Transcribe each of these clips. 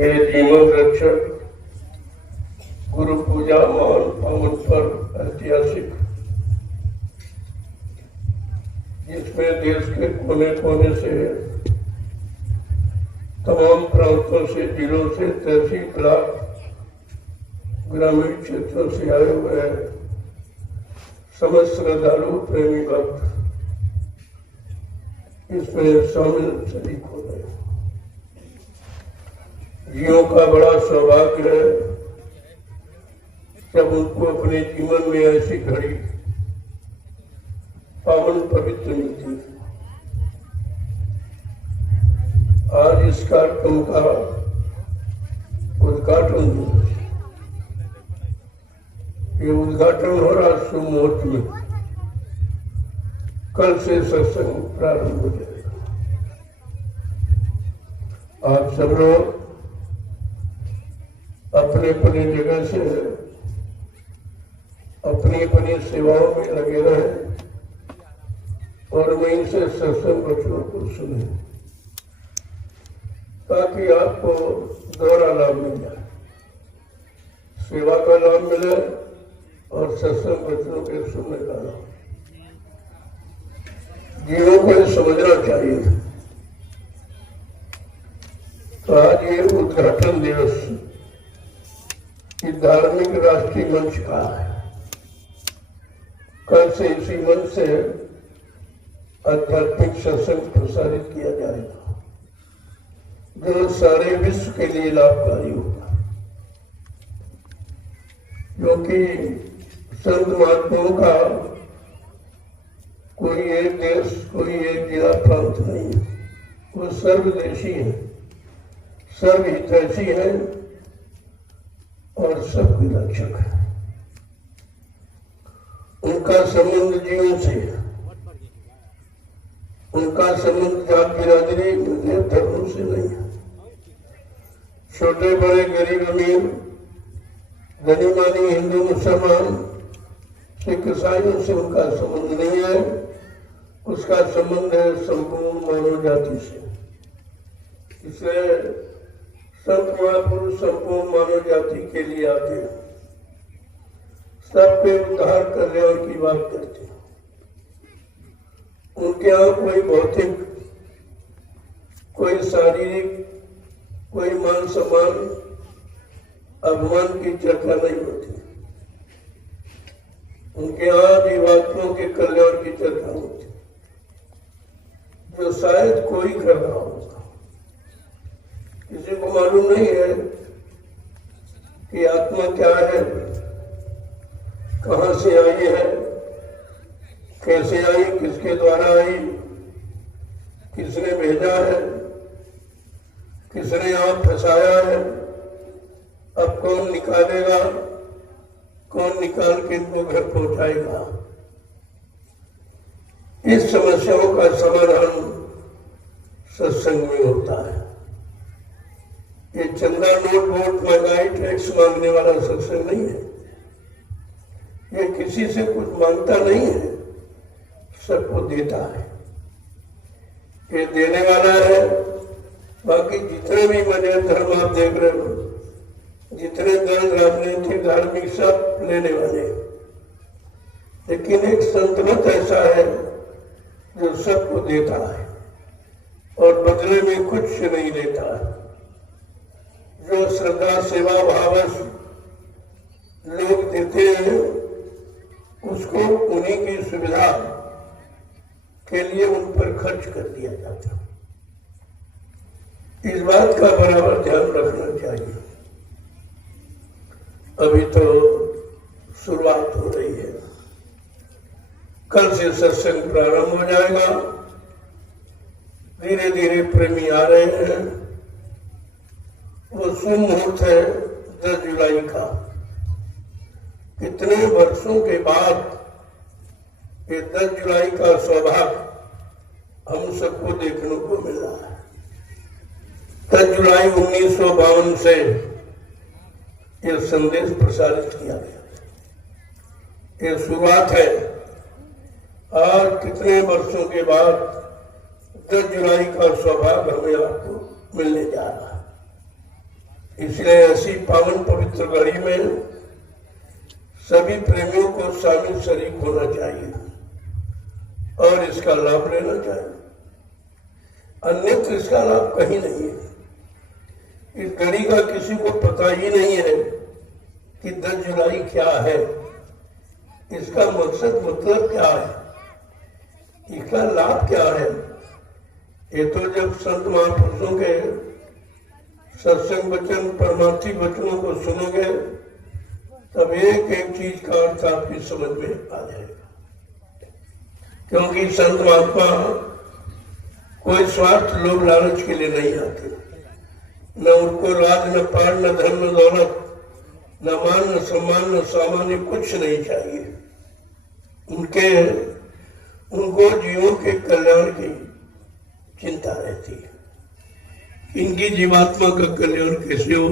हे जीवन रक्षक, गुरु पूजा मान पावन पर ऐतिहासिक, जिसमें देश के कोने कोने से, तमाम प्रांतों से, जिलों से, तहसील ब्लॉक, ग्रामीण क्षेत्रों से आए हुए समस्त श्रद्धालु प्रेमी भक्त इसमें शामिल शरीक हो गए। जीवों का बड़ा सौभाग्य है जब उनको अपने जीवन में ऐसी घड़ी पावन पवित्र मिलती है। आज इस कार्यक्रम का उद्घाटन, ये उद्घाटन हो रहा शुभ मुहूर्त में। कल से सत्संग प्रारंभ हो जाएगा। आप सब लोग अपने अपनी जगह से अपनी अपनी सेवाओं में लगे रहे और वहीं से सत्संग वचनों को सुने ताकि आपको दोहरा लाभ मिल जाए, सेवा का लाभ मिले और सत्संग वचनों के सुनने का लाभ। जीवों को समझना चाहिए। तो आज ये उद्घाटन दिवस धार्मिक राष्ट्रीय मंच का है। कल से इसी मंच से आध्यात्मिक सत्संग प्रसारित किया जाएगा जो सारे विश्व के लिए लाभकारी होगा, क्योंकि संत महात्माओं का कोई एक देश, कोई एक जिला प्रांत नहीं है। वो सर्वदेशी है, सर्वहितैषी है और सबके रक्षक है। उनका संबंध जीवों से है, उनका संबंध जात बिरादरी धर्मों से नहीं है। छोटे बड़े गरीब अमीर, धनी मानी, हिंदू मुसलमान, सिख ईसाइयों से उनका संबंध नहीं है। उसका संबंध है संपूर्ण मानव जाति से। इसलिए संत महापुरुष संपूर्ण मानव जाति के लिए आते हैं, सबके उद्धार कल्याण की बात करते हैं। उनके यहाँ कोई भौतिक, कोई शारीरिक, कोई मान सम्मान, अभिमान की चर्चा नहीं होती। उनके यहाँ जीवात्माओं के कल्याण की चर्चा होती, जो शायद कोई कर रहा होगा। किसी को मालूम नहीं है कि आत्मा क्या है, कहां से आई है, कैसे आई, किसके द्वारा आई, किसने भेजा है, किसने आप फंसाया है, अब कौन निकालेगा, कौन निकाल के इनको घर पहुंचाएगा। इस समस्याओं का समाधान सत्संग में होता है। ये चंदा नोट वोट महंगाई टैक्स मांगने वाला सत्संग नहीं है। ये किसी से कुछ मांगता नहीं है, सबको देता है। ये देने वाला है। बाकी जितने भी बड़े धर्म आप देख रहे हो, जितने धर्म राजनीतिक धार्मिक, सब लेने वाले। लेकिन एक संतमत ऐसा है जो सबको देता है और बदले में कुछ नहीं लेता है। जो श्रद्धा सेवा भावस लोग देते हैं उसको उन्हीं की सुविधा के लिए उन पर खर्च कर दिया जाता है। इस बात का बराबर ध्यान रखना चाहिए। अभी तो शुरुआत हो रही है, कल से सत्संग प्रारंभ हो जाएगा। धीरे धीरे प्रेमी आ रहे हैं। वो शुभ मुहूर्त है 10 जुलाई का। कितने वर्षों के बाद ये 10 जुलाई का सौभाग्य हम सबको देखने को मिल रहा है। 10 जुलाई 1952 से यह संदेश प्रसारित किया गया। ये शुरुआत है। आज कितने वर्षों के बाद 10 जुलाई का सौभाग्य हमें आपको मिलने जा रहा है। इसलिए ऐसी पावन पवित्र घड़ी में सभी प्रेमियों को शामिल शरीक होना चाहिए और इसका लाभ लेना चाहिए। अन्यत्र इसका लाभ कहीं नहीं है। इस घड़ी का किसी को पता ही नहीं है कि 10 जुलाई क्या है, इसका मकसद मतलब क्या है, इसका लाभ क्या है। ये तो जब संत महापुरुषों के सत्संग वचन परमार्थी वचनों को सुनोगे तब एक एक चीज का अर्थ आपकी समझ में आ जाएगा। क्योंकि संत महात्मा कोई स्वार्थ लोभ लालच के लिए नहीं आते। न उनको राज, न पार, न धन, न दौलत, न मान, न सम्मान, न सामान्य कुछ नहीं चाहिए। उनको जीवों के कल्याण की चिंता रहती है। इनकी जीवात्मा का कल्याण कैसे हो,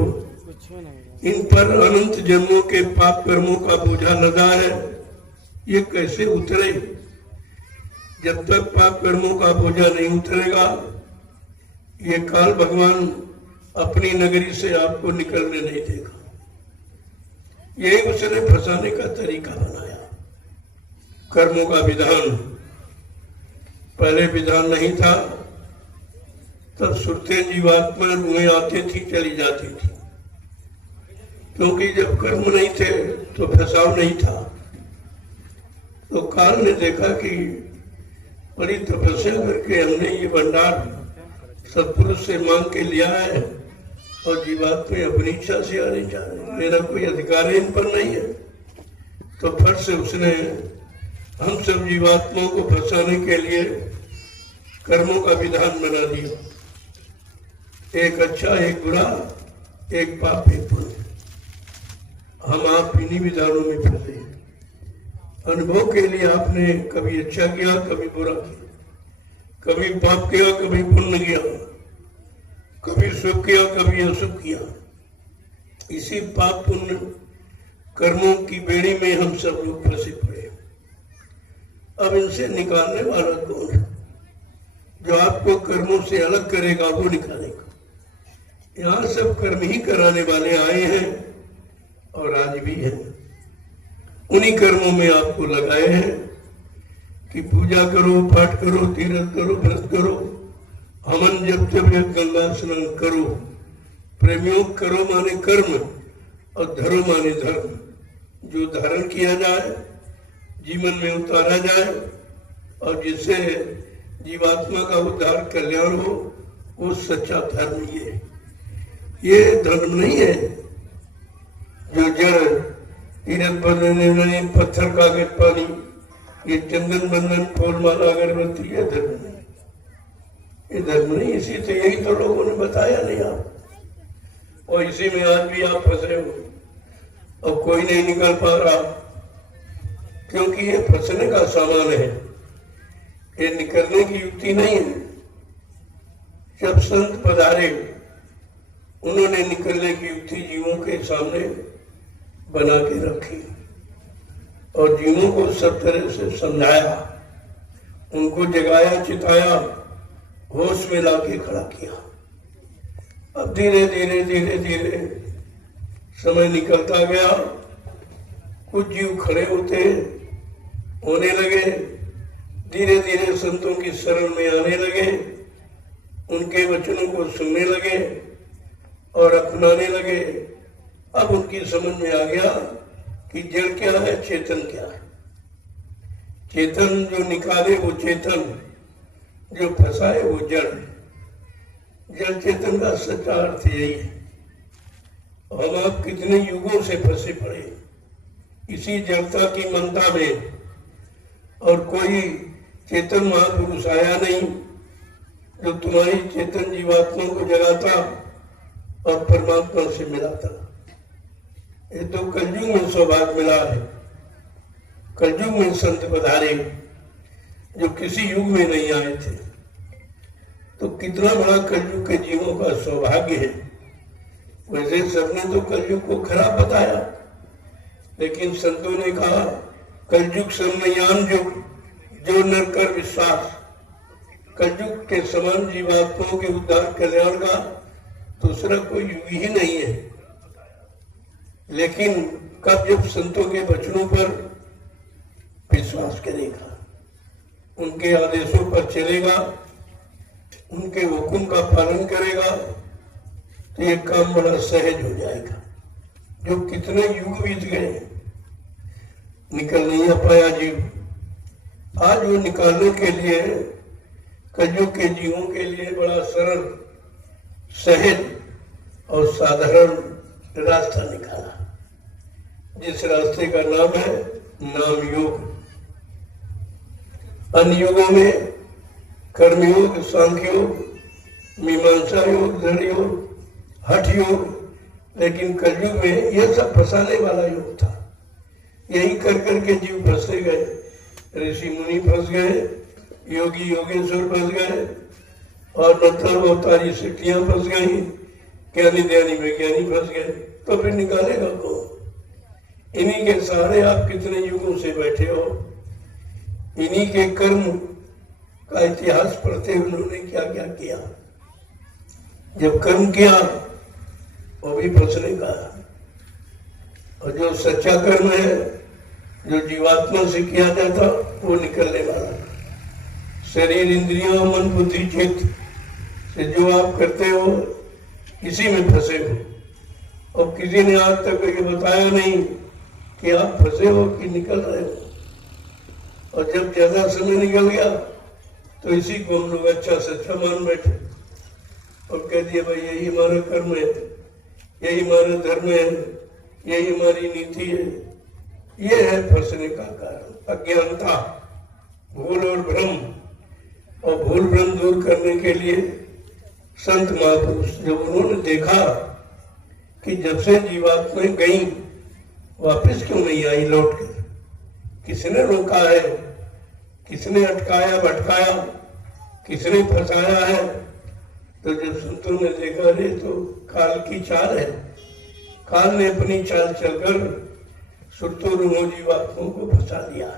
इन पर अनंत जन्मों के पाप कर्मों का बोझा लगा है, ये कैसे उतरे। जब तक पाप कर्मों का बोझा नहीं उतरेगा ये काल भगवान अपनी नगरी से आपको निकलने नहीं देगा। यही उसने फंसाने का तरीका बनाया। कर्मों का विधान, पहले विधान नहीं था तब सुरते जीवात्मा में आती थी, चली जाती थी। क्योंकि जब कर्म नहीं थे तो फंसाव नहीं था। तो काल ने देखा कि बड़ी तपस्या करके हमने ये भंडार सत्पुरुष से मांग के लिया है और जीवात्मा अपनी इच्छा से आने जा रहे, मेरा कोई अधिकार इन पर नहीं है। तो फट से उसने हम सब जीवात्माओं को फंसाने के लिए कर्मों का विधान बना दिया। एक अच्छा, एक बुरा, एक पाप, एक पुण्य। हम आप इन्हीं विधानों में फंसे। अनुभव के लिए आपने कभी अच्छा किया, कभी बुरा किया, कभी पाप किया, कभी पुण्य किया, कभी सुख किया, कभी अशुभ किया। इसी पाप पुण्य कर्मों की बेड़ी में हम सब लोग फंसे पड़े। अब इनसे निकालने वाला कौन है? जो आपको कर्मों से अलग करेगा वो निकालेगा। यहाँ सब कर्म ही कराने वाले आए हैं और आज भी हैं। उन्हीं कर्मों में आपको लगाए हैं कि पूजा करो, पाठ करो, तीर्थ करो, व्रत करो, हवन जप जप गंगा स्नान करो। प्रेमियों करो माने कर्म और धरो माने धर्म। जो धारण किया जाए, जीवन में उतारा जाए और जिससे जीवात्मा का उद्धार कल्याण हो, वो सच्चा धर्म ये धर्म नहीं है जो जड़ तीरथ बदलने पत्थर कागज पानी, ये चंदन बंधन फूल माला अगरबत्ती, ये धर्म नहीं, ये धर्म नहीं। इसी तो यही तो लोगों ने बताया नहीं आप, और इसी में आज भी आप फंसे हो और कोई नहीं निकल पा रहा। क्योंकि ये फंसने का सामान है, ये निकलने की युक्ति नहीं है। जब संत पधारे उन्होंने निकलने की युक्ति जीवों के सामने बना के रखी और जीवों को सब तरह से समझाया, उनको जगाया, चिताया, होश में लाके खड़ा किया। अब धीरे धीरे धीरे धीरे समय निकलता गया। कुछ जीव खड़े होने लगे, धीरे धीरे संतों की शरण में आने लगे, उनके वचनों को सुनने लगे और अपनाने लगे। अब उनकी समझ में आ गया कि जड़ क्या है, चेतन क्या है। चेतन जो निकाले वो चेतन, जो फंसाए वो जड़। जड़ चेतन का सच्चा अर्थ यही है। हम आप कितने युगों से फंसे पड़े इसी जड़ता की मनता में, और कोई चेतन महापुरुष आया नहीं जो तुम्हारी चेतन जीवात्मा को जगाता और परमात्मा से मिलाता। ये तो कलयुग में सौभाग्य मिला है। कलयुग में संत पधारे जो किसी युग में नहीं आए थे। तो कितना बड़ा कलयुग के जीवों का सौभाग्य है। वैसे सबने तो कलयुग को खराब बताया, लेकिन संतों ने कहा कलयुग समयान युग, जो नर कर विश्वास। कलयुग के समान जीवात्माओं के उद्धार कल्याण का दूसरा कोई युग ही नहीं है। लेकिन कब जब संतों के वचनों पर विश्वास करेगा, उनके आदेशों पर चलेगा, उनके हुक्म का पालन करेगा, तो ये काम बड़ा सहज हो जाएगा। जो कितने युग बीत गए, निकल नहीं आ पाया जीव। आज वो निकालने के लिए कलयुग के जीवों के लिए बड़ा सरल, सहज और साधारण रास्ता निकाला, जिस रास्ते का नाम है नाम योग। अन्य युगों में कर्मयोग, सांख्य योग, मीमांसा योग, धड़ योग, हठ योग, लेकिन कलयुग में यह सब फंसाने वाला योग था। यही कर करके जीव फंसे गए, ऋषि मुनि फंस गए, योगी योगेश्वर फंस गए, और मतलब अवतारी सिद्धियां फंस गई, ज्ञानी ध्यानी विज्ञानी फंस गए। तो फिर निकालेगा कौन? इन्हीं के सहारे आप कितने युगों से बैठे हो। इन्हीं के कर्म का इतिहास पढ़ते उन्होंने क्या क्या किया। जब कर्म किया वो भी फंसने का, और जो सच्चा कर्म है, जो जीवात्मा से किया जाता, वो निकलने वाला। शरीर, इंद्रियों, मन, बुद्धि, चित्त से जो आप करते हो, इसी में फंसे हो। और किसी ने आज तक ये बताया नहीं कि आप फंसे हो कि निकल रहे हो। और जब ज्यादा समय निकल गया तो इसी को हम लोग अच्छा सच्चा मान बैठे और कह दिए भाई यही हमारा कर्म है, यही हमारा धर्म है, यही हमारी नीति है। ये है फंसने का कारण, अज्ञानता, भूल और भ्रम। और भूल भ्रम दूर करने के लिए संत महापुरुष, जब उन्होंने देखा कि जब से जीवात्माएं गई वापस क्यों नहीं आई लौट कर, किसने रोका है, किसने अटकाया भटकाया, किसने फंसाया है, तो जब संतों ने देखा रे तो काल की चाल है, काल ने अपनी चाल चलकर सुरतों जीवात्माओं को फंसा दिया।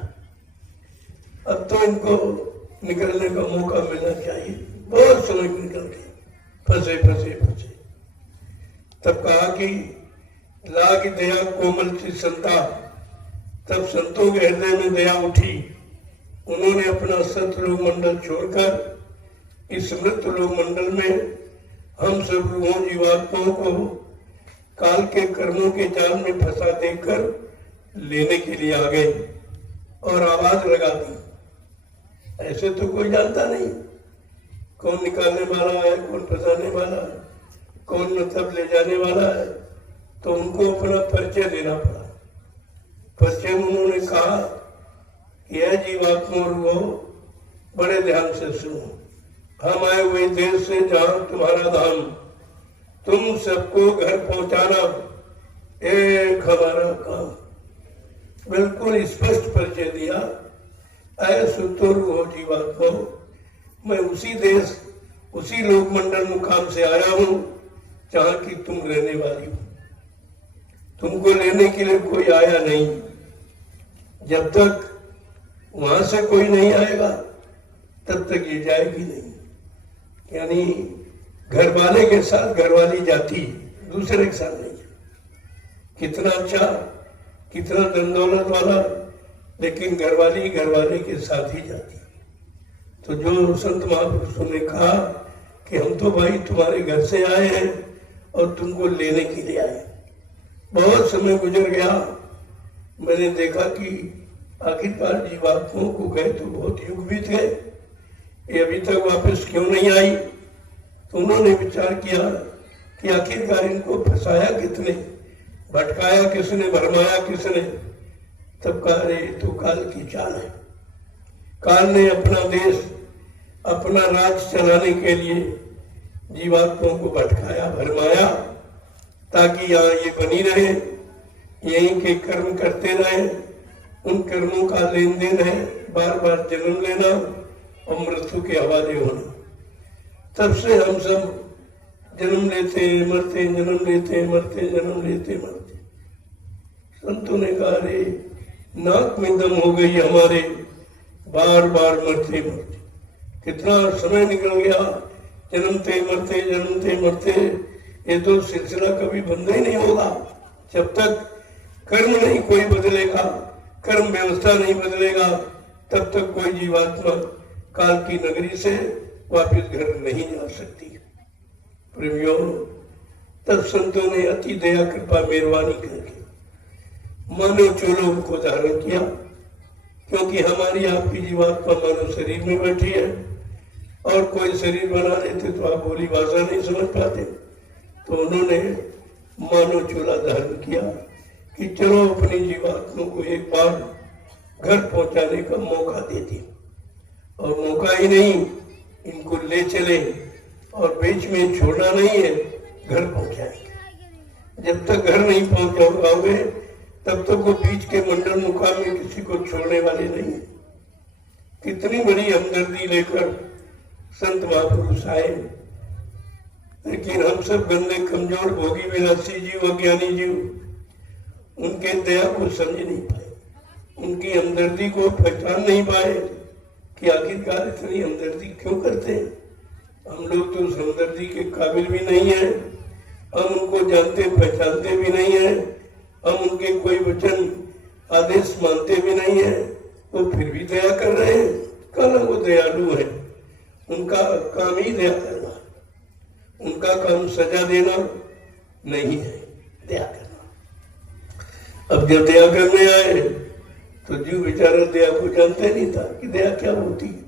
अब तो इनको निकलने का मौका मिलना चाहिए। बहुत समय निकल गए, फंसे फंसे फंसे। तब कहा कि लाग दया कोमल सी संता। तब संतों के हृदय में दया उठी। उन्होंने अपना सतलोक मंडल छोड़कर इस मृत लोक मंडल में हम सब रूहों जीवात्माओं को काल के कर्मों के जाल में फंसा देकर लेने के लिए आ गए और आवाज लगा दी। ऐसे तो कोई जानता नहीं कौन निकालने वाला है, कौन फंसाने वाला है, कौन मतलब ले जाने वाला है। तो उनको अपना परिचय देना पड़ा। परिचय में उन्होंने कहा कि यह जीवात्मा वो बड़े ध्यान से सुनो, हम आए हुए देश से जहां तुम्हारा धाम, तुम सबको घर पहुंचाना एक हमारा काम। बिल्कुल स्पष्ट परिचय दिया, ऐसे तो हो जीवात्मा, मैं उसी देश उसी लोक मंडल मुकाम से आया हूं जहां की तुम रहने वाली हो। तुमको लेने के लिए कोई आया नहीं। जब तक वहां से कोई नहीं आएगा तब तक ये जाएगी नहीं। यानी घर वाले के साथ घरवाली जाती, दूसरे के साथ नहीं। कितना अच्छा, कितना धन दौलत वाला, लेकिन घरवाली घरवाले के साथ ही जाती। तो जो संत महापुरुषों ने कहा कि हम तो भाई तुम्हारे घर से आए हैं और तुमको लेने के लिए आए। बहुत समय गुजर गया, मैंने देखा कि आखिरकार जीवात्माओं को गए तो बहुत युग बीत गए, ये अभी तक वापस क्यों नहीं आई। तो उन्होंने विचार किया कि आखिरकार इनको फंसाया किसने, भटकाया किसने, भरमाया किसने। तब कहा रे तो काल की चाल है। काल ने अपना देश, अपना राज चलाने के लिए जीवात्माओं को भटकाया, भरमाया, ताकि यहाँ ये बनी रहे, यहीं के कर्म करते रहे। उन कर्मों का लेन देन है बार बार जन्म लेना और मृत्यु के हवाले होना। तब से हम सब जन्म लेते मरते, जन्म लेते मरते, जन्म लेते मरते। संतों ने कहा रे नाक में दम हो गई हमारे, बार बार मरते मरते। कितना समय निकल गया, जन्मते मरते, जन्मते मरते। ये तो सिलसिला कभी बंद ही नहीं होगा। जब तक कर्म नहीं कोई बदलेगा, कर्म व्यवस्था नहीं बदलेगा, तब तक कोई जीवात्मा काल की नगरी से वापस घर नहीं जा सकती। प्रेमियों, तब संतों ने अति दया कृपा मेहरबानी करके मानव चोलों को धारण किया, क्योंकि हमारी आपकी जीवात्मा मानव शरीर में बैठी है, और कोई शरीर बना देते तो आप बोली भाषा नहीं समझ पाते। तो उन्होंने मानव चोला धारण किया कि चलो अपनी जीवात्मा को एक बार घर पहुंचाने का मौका दे दी, और मौका ही नहीं, इनको ले चले और बीच में छोड़ना नहीं है, घर पहुंचाएंगे। जब तक घर नहीं पहुंचा पाओगे तब तक वो बीच के मंडल मुकाम में किसी को छोड़ने वाले नहीं है। कितनी बड़ी हमदर्दी लेकर संत महापुरुष आए, लेकिन हम सब गंदे कमजोर भोगी विलासी जीव, अज्ञानी जीव उनके दया को समझ नहीं पाए, उनकी हमदर्दी को पहचान नहीं पाए कि आखिरकार इतनी हमदर्दी क्यों करते हैं। हम लोग तो उस हमदर्दी के काबिल भी नहीं है, हम उनको जानते पहचानते भी नहीं है, हम उनके कोई वचन आदेश मानते भी नहीं है, तो फिर भी दया कर रहे हैं। कल वो दयालु है, उनका काम ही दया करना, उनका काम सजा देना नहीं है, दया करना। अब जब दया करने आए तो जीव बेचारा दया को जानते नहीं था कि दया क्या होती है,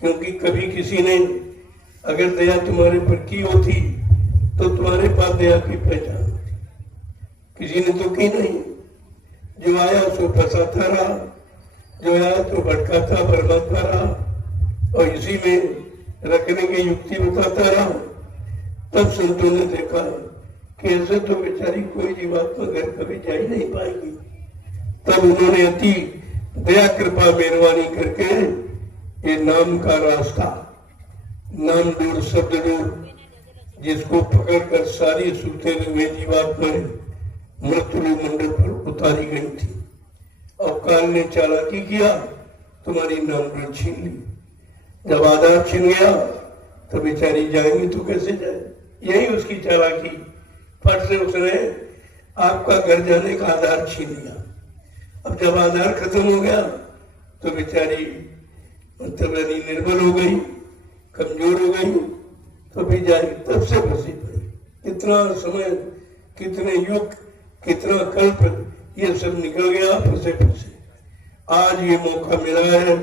क्योंकि कभी किसी ने अगर दया तुम्हारे पर की होती तो तुम्हारे पास दया की पहचान होती, किसी ने तो की नहीं। जो आया सो फंसाता रहा, जो आया तो भटकाता बरमाता रहा, और इसी में रखने की युक्ति बताता रहा। तब संतों ने देखा कि ऐसे तो बेचारी कोई जीवात्मा घर कभी जा ही नहीं पाएगी। तब उन्होंने अति दया कृपा मेहरबानी करके ये नाम का रास्ता, नाम दूर शब्द दूर, जिसको पकड़कर सारी सूते हुए जीवात्माएं मृत्यु मंडल पर उतारी गई थी, और काल ने चालाकी किया, तुम्हारी नाम दूर छीन ली। जब आधार छीन गया तो बेचारी जाएंगी तो कैसे जाए, यही उसकी चालाकी। फट से उसने आपका घर जाने का आधार छीन लिया। अब जब आधार खत्म हो गया तो बेचारी मतलब निर्बल हो गई, कमजोर हो गई, तो भी जाएगी। तब से फंसी पड़ी। कितना समय, कितने युग, कितना कल्प ये सब निकल गया फंसे फंसे। आज ये मौका मिला है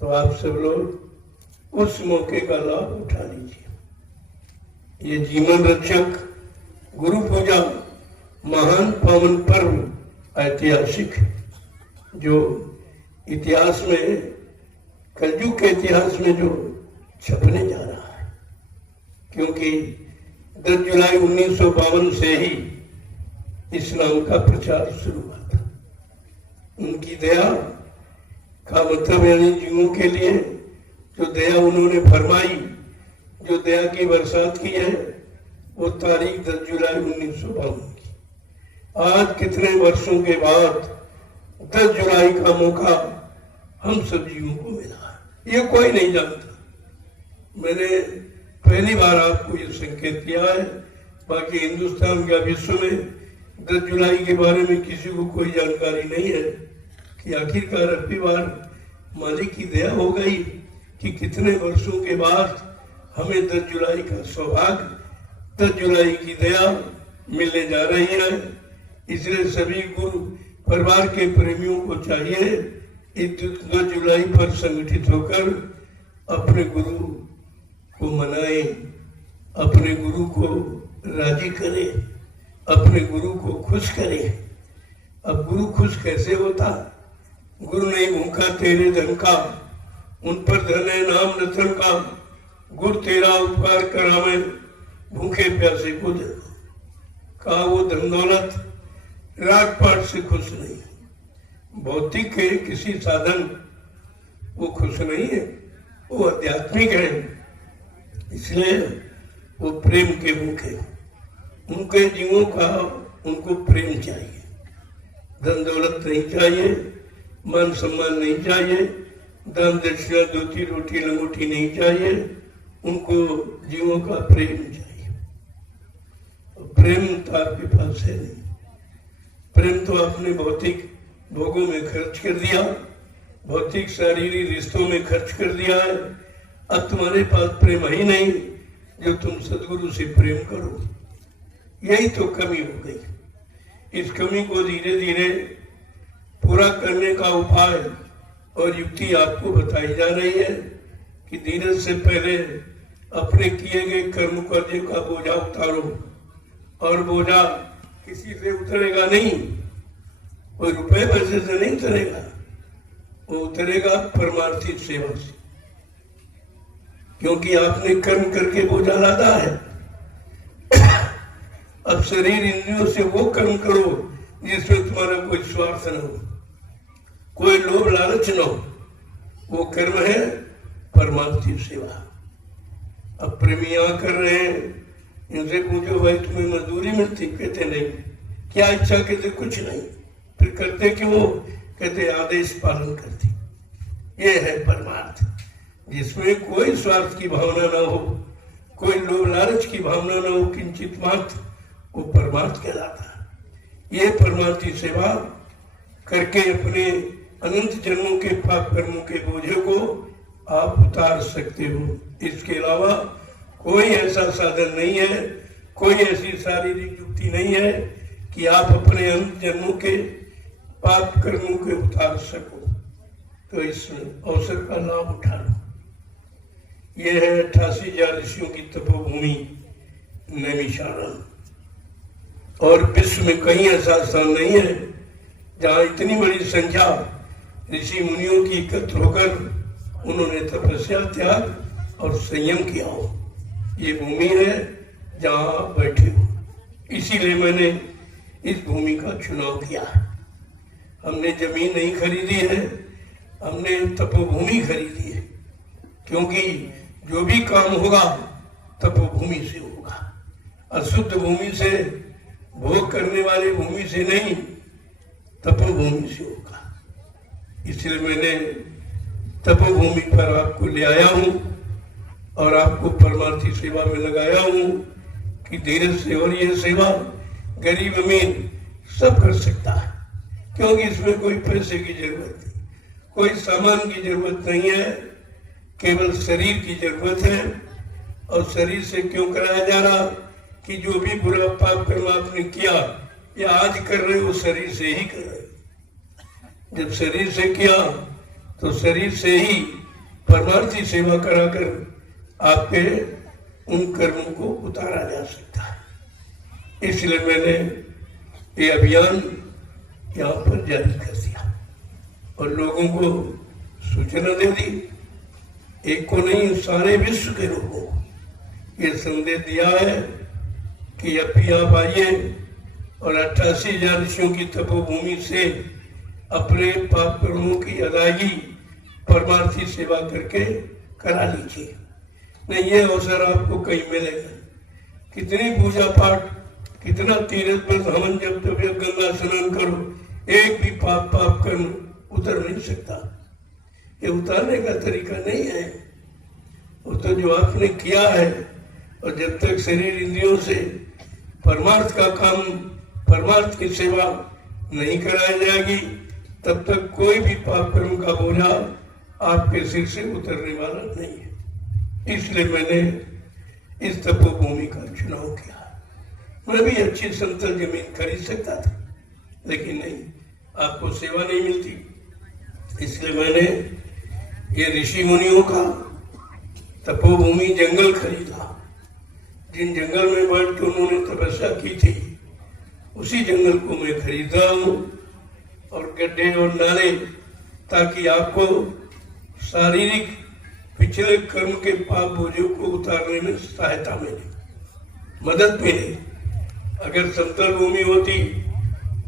तो आप सब लोग उस मौके का लाभ उठा लीजिए। ये जीवन रक्षक गुरु पूजा महान पावन पर्व ऐतिहासिक, जो इतिहास में, कलयुग के इतिहास में जो छपने जा रहा है, क्योंकि 10 जुलाई 1952 से ही इस्लाम का प्रचार शुरू हुआ था। उनकी दया का मतलब यानी जीवों के लिए जो दया उन्होंने फरमाई, जो दया की बरसात की है, वो तारीख 10 जुलाई 1952 की। आज कितने वर्षों के बाद 10 जुलाई का मौका हम सब जीवों को मिला, ये कोई नहीं जानता। मैंने पहली बार आपको ये संकेत किया है, बाकी हिंदुस्तान का विश्व में 10 जुलाई के बारे में किसी को कोई जानकारी नहीं है कि आखिरकार अगली बार मालिक की दया हो गई कि कितने वर्षों के बाद हमें 10 जुलाई का सौभाग्य, 10 जुलाई की दया मिलने जा रही है। इसलिए सभी गुरु परिवार के प्रेमियों को चाहिए इस 10 जुलाई पर संगठित होकर अपने गुरु को मनाएं, अपने गुरु को राजी करें, अपने गुरु को खुश करें। अब गुरु खुश कैसे होता? गुरु नहीं भूखा तेरे धन का, उन पर धन है नाम रतन का। गुरु तेरा उपकार करावे, भूखे प्यासे को दे। कहा वो धन दौलत राजपाट से खुश नहीं, भौतिक है किसी साधन वो खुश नहीं है, वो आध्यात्मिक है। इसलिए वो प्रेम के भूखे, उनके जीवों का उनको प्रेम चाहिए, धन दौलत नहीं चाहिए, मान सम्मान नहीं चाहिए, दान दक्षिणा धोती रोटी लंगोटी नहीं चाहिए, उनको जीवों का प्रेम चाहिए। प्रेम तो आपके पास है नहीं। प्रेम तो आपने भौतिक भोगों में खर्च कर दिया, भौतिक शारीरिक रिश्तों में खर्च कर दिया है। अब तुम्हारे पास प्रेम ही नहीं जो तुम सदगुरु से प्रेम करो। यही तो कमी हो गई। इस कमी को धीरे धीरे पूरा करने का उपाय और युक्ति आपको बताई जा रही है कि धीरज से पहले अपने किए गए कर्म कर्जे का बोझा उतारो। और बोझा किसी से उतरेगा नहीं, कोई रुपए पैसे से नहीं उतरेगा, वो उतरेगा परमार्थी सेवा से, क्योंकि आपने कर्म करके बोझा लादा है। अब शरीर इंद्रियों से वो कर्म करो जिसमें तुम्हारा कोई स्वार्थ न हो, कोई लोभ लालच न हो। वो कर्म है परमार्थी सेवा। अब प्रेमी यहाँ कर रहे हैं, इनसे पूछो भाई तुम्हें मजदूरी मिलती? कहते नहीं। क्या इच्छा? कहते कुछ नहीं। फिर करते क्यों? कहते आदेश पालन करते। ये है परमार्थ, जिसमें कोई स्वार्थ की भावना ना हो, कोई लोभ लालच की भावना ना हो, किंचित मात्र, वो परमार्थ कहलाता है। ये परमार्थी सेवा करके अपने अनंत जन्मों के पाप कर्मों के बोझे को आप उतार सकते हो। इसके अलावा कोई ऐसा साधन नहीं है, कोई ऐसी शारीरिक युक्ति नहीं है कि आप अपने अनंत जन्मों के पाप कर्मों के उतार सको। तो इस अवसर का लाभ उठा लो। यह है 88,000 ऋषियों की तपोभूमि नैमिषारण्य। और विश्व में कहीं ऐसा स्थान नहीं है जहाँ इतनी बड़ी संख्या ऋषि मुनियों की एकत्र होकर उन्होंने तपस्या, त्याग और संयम किया हो। ये भूमि है जहाँ आप बैठे हो, इसीलिए मैंने इस भूमि का चुनाव किया। हमने जमीन नहीं खरीदी है, हमने तपोभूमि खरीदी है, क्योंकि जो भी काम होगा तपोभूमि से होगा। अशुद्ध भूमि से, भोग करने वाली भूमि से नहीं, तपोभूमि से होगा। इसलिए मैंने तपोभूमि पर आपको ले आया हूँ और आपको परमार्थी सेवा में लगाया हूँ कि धीरज से। और ये सेवा गरीब अमीर सब कर सकता है, क्योंकि इसमें कोई पैसे की जरूरत नहीं, कोई सामान की जरूरत नहीं है, केवल शरीर की जरूरत है। और शरीर से क्यों कराया जा रहा कि जो भी बुरा पाप कर्म आपने किया या आज कर रहे हो, शरीर से ही कर रहे। जब शरीर से किया तो शरीर से ही परमार्थी सेवा कराकर आपके उन कर्मों को उतारा जा सकता है। इसलिए मैंने ये अभियान यहाँ पर जारी कर दिया और लोगों को सूचना दे दी। एक को नहीं, सारे विश्व के लोगों को ये संदेश दिया है कि अब भी आप आइए और 88,000 ऋषियों की तपोभूमि से अपने पाप कर्मों की अदायगी परमार्थी सेवा करके करा लीजिए। नहीं, ये अवसर आपको कहीं मिलेगा। कितनी पूजा पाठ, कितना तीर्थ व्रत हवन जब तबियत गंगा स्नान करो, एक भी पाप कर्म उतर नहीं सकता। ये उतारने का तरीका नहीं है। वो तो जो आपने किया है, और जब तक शरीर इंद्रियों से परमार्थ का काम, परमार्थ की सेवा नहीं कराई जाएगी, तब तक कोई भी पाप कर्म का बोझा आपके सिर से उतरने वाला नहीं है। इसलिए मैंने इस तपोभूमि का चुनाव किया। मैं भी अच्छी समतल जमीन खरीद सकता था, लेकिन नहीं, आपको सेवा नहीं मिलती। इसलिए मैंने ये ऋषि मुनियों का तपोभूमि जंगल खरीदा। जिन जंगल में बैठ के उन्होंने तपस्या की थी, उसी जंगल को मैं खरीदा हूँ। और गड्ढे और नाले, ताकि आपको शारीरिक पिछले कर्म के पाप बोझों को उतारने में सहायता मिले, मदद मिले। अगर समतल भूमि होती